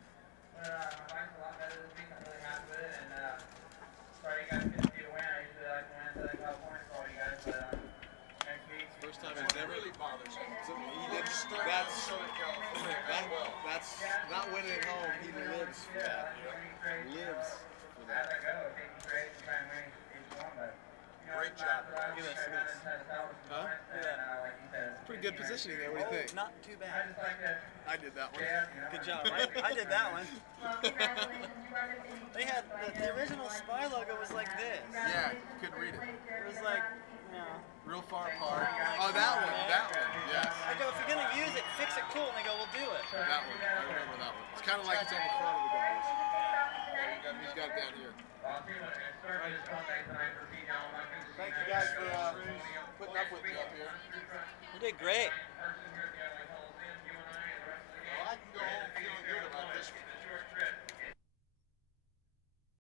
But my bike's a lot better this week. I'm really happy with it, and sorry you guys couldn't see a win. I usually like to win in Southern California for all you guys, but next week. First time it's ever really bothers him. So that's not winning at home. He lives for that. Lives for that. Great job. Look at this. Huh? Yeah. Pretty good positioning there. What do you think? Not too bad. I did that one. Good job. I did that one. They had the original Spy logo was like this. Yeah, you couldn't read it. It was like, you know. Real far apart. Oh, that one. That one. Yes. I go, if you're gonna use it, fix it cool. And they go, we'll do it. That one. I remember that one. It's kind of like it's on the front of the goggles. Yeah, he's got it down here. Thank you guys for putting up with me up here. You did great.